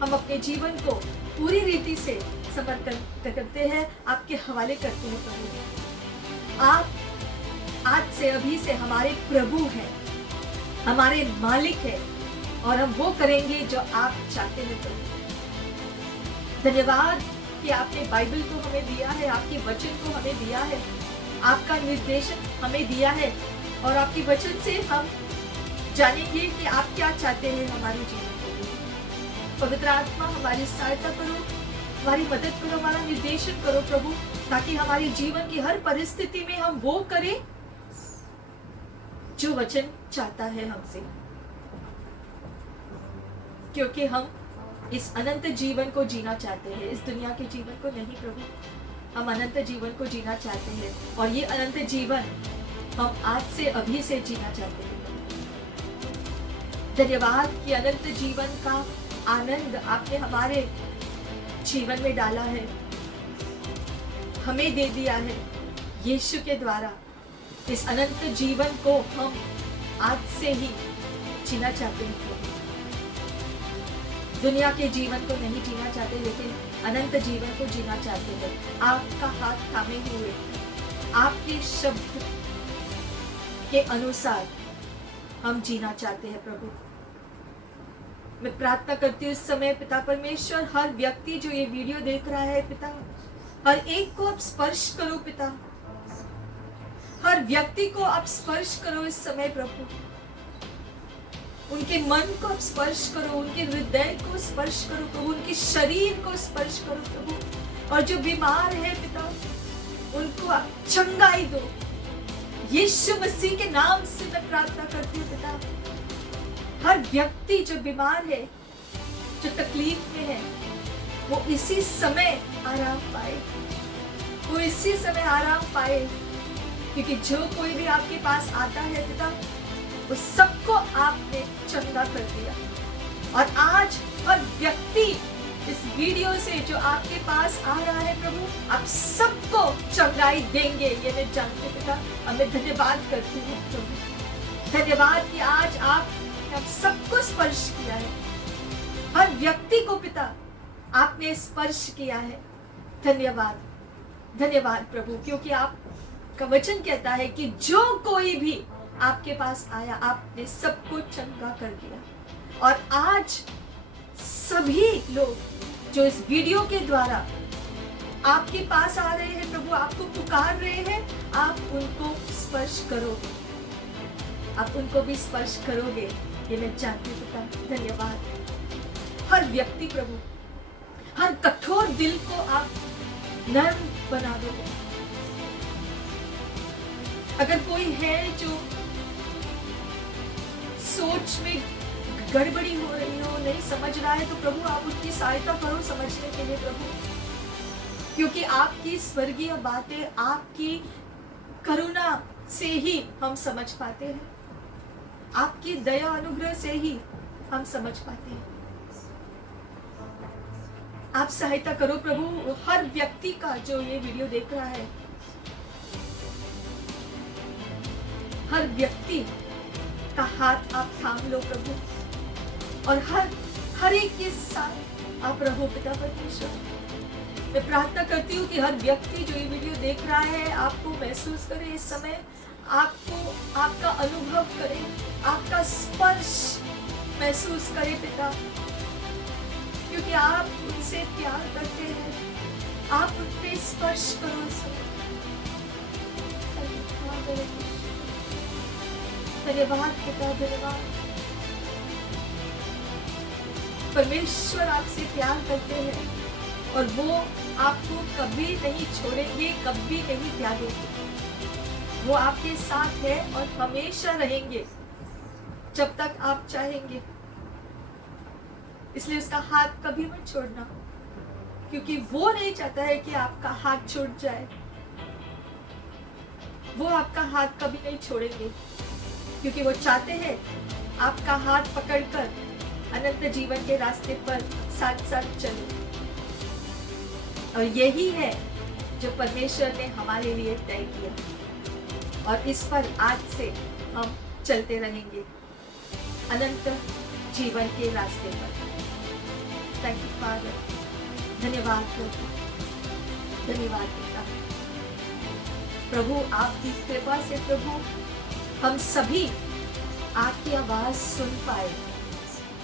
हम अपने जीवन को पूरी रीति से समर्पण करते हैं, आपके हवाले करते हैं प्रभु। आप आज से, अभी से हमारे प्रभु हैं, हमारे मालिक हैं, और हम वो करेंगे जो आप चाहते हैं प्रभु। धन्यवाद कि आपने बाइबल को हमें दिया है, आपके वचन को हमें दिया है, आपका निर्देशन हमें दिया है, और आपके वचन से हम जानेंगे कि आप क्या चाहते हैं हमारे जीवन के लिए। पवित्र आत्मा हमारी सहायता करो, हमारी मदद करो, हमारा निर्देशन करो प्रभु, ताकि हमारे जीवन की हर परिस्थिति में हम वो करें जो वचन चाहता है हमसे, क्योंकि हम इस अनंत जीवन को जीना चाहते हैं, इस दुनिया के जीवन को नहीं प्रभु। हम अनंत जीवन को जीना चाहते हैं, और ये अनंत जीवन हम आज से, अभी से जीना चाहते हैं। धन्यवाद कि अनंत जीवन का आनंद आपने हमारे जीवन में डाला है, हमें दे दिया है यीशु के द्वारा। इस अनंत जीवन को हम आज से ही जीना चाहते हैं। दुनिया के जीवन को नहीं जीना चाहते, लेकिन अनंत जीवन को जीना चाहते हैं। आपका हाथ थामे हुए, आपके शब्द के अनुसार हम जीना चाहते हैं प्रभु। मैं प्रार्थना करती हूँ इस समय पिता परमेश्वर, हर व्यक्ति जो ये वीडियो देख रहा है पिता, हर एक को आप स्पर्श करो पिता, हर व्यक्ति को आप स्पर्श करो इस समय प्रभु। उनके मन को आप स्पर्श करो, उनके हृदय को स्पर्श करो प्रभु, उनके शरीर को स्पर्श करो प्रभु। और जो बीमार है पिता, उनको आप चंगाई दो। यीशु मसीह के नाम से मैं प्रार्थना करती हूँ पिता। हर व्यक्ति जो बीमार है, जो तकलीफ में है, वो इसी समय आराम पाए, वो इसी समय आराम पाए, क्योंकि जो कोई भी आपके पास आता है पिता, उस सबको आपने चंगा कर दिया। और आज हर व्यक्ति इस वीडियो से जो आपके पास आ रहा है प्रभु, आप सबको चंगाई देंगे, ये मैं जानती पिता। और मैं धन्यवाद करती हूँ प्रभु, धन्यवाद कि आज आपने हम सबको स्पर्श किया है। हर व्यक्ति को पिता आपने स्पर्श किया है। धन्यवाद, धन्यवाद प्रभु, क्योंकि आपका वचन कहता है कि जो कोई भी आपके पास आया, आपने सबको चंगा कर दिया। और आज सभी लोग जो इस वीडियो के द्वारा आपके पास आ रहे हैं प्रभु, आपको पुकार रहे हैं, आप उनको स्पर्श करोगे, आप उनको भी स्पर्श करोगे, ये मैं जानती हूँ पिता। धन्यवाद। हर व्यक्ति प्रभु, हर कठोर दिल को आप नरम बना दो। अगर कोई है जो सोच में गड़बड़ी हो रही हो, नहीं समझ रहा है, तो प्रभु आप उनकी सहायता करो समझने के लिए प्रभु, क्योंकि आपकी स्वर्गीय बातें, आपकी करुणा से ही हम समझ पाते हैं, आपकी दया अनुग्रह से ही हम समझ पाते हैं। आप सहायता करो प्रभु हर व्यक्ति का जो ये वीडियो देख रहा है, हर व्यक्ति का हाथ आप थाम लो प्रभु, और हर एक के साथ आप रहो पिता परमेश्वर। मैं प्रार्थना करती हूँ कि हर व्यक्ति जो ये वीडियो देख रहा है आपको महसूस करे, इस समय आपको आपका अनुभव करे, आपका स्पर्श महसूस करे पिता, क्योंकि आप उनसे प्यार करते हैं, आप उन पे स्पर्श करो इस समय। धन्यवाद पिता, धन्यवाद। परमेश्वर आपसे प्यार करते हैं और वो आपको कभी नहीं छोड़ेंगे, कभी नहीं त्यागेंगे। वो आपके साथ है और हमेशा रहेंगे जब तक आप चाहेंगे। इसलिए उसका हाथ कभी मत छोड़ना, क्योंकि वो नहीं चाहता है कि आपका हाथ छूट जाए। वो आपका हाथ कभी नहीं छोड़ेंगे, क्योंकि वो चाहते हैं आपका हाथ पकड़कर अनंत जीवन के रास्ते पर साथ साथ चले। और यही है जो परमेश्वर ने हमारे लिए तय किया, और इस पर आज से हम चलते रहेंगे अनंत जीवन के रास्ते पर। थैंक यू फादर, धन्यवाद प्रभु, धन्यवाद पिता। प्रभु आपकी कृपा से प्रभु हम सभी आपकी आवाज सुन पाए,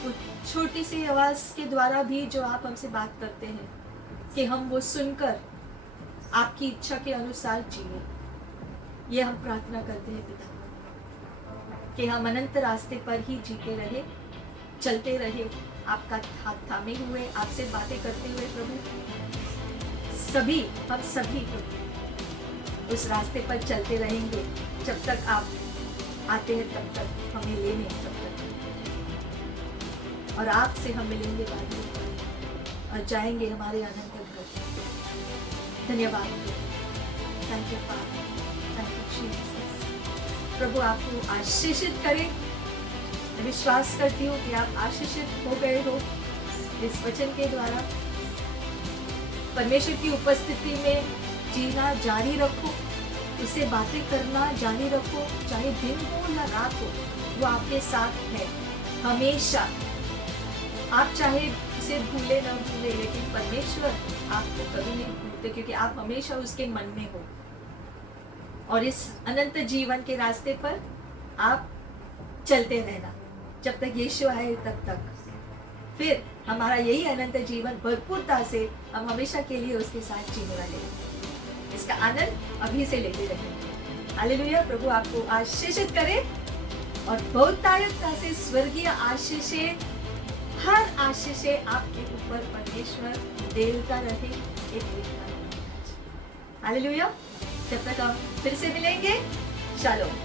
उस छोटी सी आवाज के द्वारा भी जो आप हमसे बात करते हैं, कि हम वो सुनकर आपकी इच्छा के अनुसार जिए। ये हम प्रार्थना करते हैं पिता, कि हम अनंत रास्ते पर ही जीते रहे, चलते रहे, आपका हाथ थामे हुए, आपसे बातें करते हुए प्रभु। हम सभी प्रभु उस रास्ते पर चलते रहेंगे जब तक आप आते हैं, तब तक हमें लेने, तब तक, और आपसे हम मिलेंगे बाद में और जाएंगे हमारे अनंत घर। धन्यवाद, thank you father, thank you Jesus. प्रभु आपको आशीषित करे। मैं विश्वास करती हूँ कि आप आशीषित हो गए हो इस वचन के द्वारा। परमेश्वर की उपस्थिति में जीना जारी रखो, उससे बातें करना जारी रखो, चाहे दिन हो या रात हो, वो आपके साथ है हमेशा। आप चाहे उसे भूले ना भूले, लेकिन परमेश्वर आपको कभी नहीं भूलते, क्योंकि आप हमेशा उसके मन में हो। और इस अनंत जीवन के रास्ते पर आप चलते रहना जब तक यीशु आए तब तक। फिर हमारा यही अनंत जीवन भरपूरता से हम हमेशा के लिए उसके साथ जीने वाले हैं। इसका आनंद अभी से लेते रहेंगे। हालेलुया। प्रभु आपको आशीषित करे और बहुतायतता से स्वर्गीय आशीषें, हर आशीषें आपके ऊपर परमेश्वर देता रहे। हालेलुया। जब तक हम फिर से मिलेंगे, शालोम।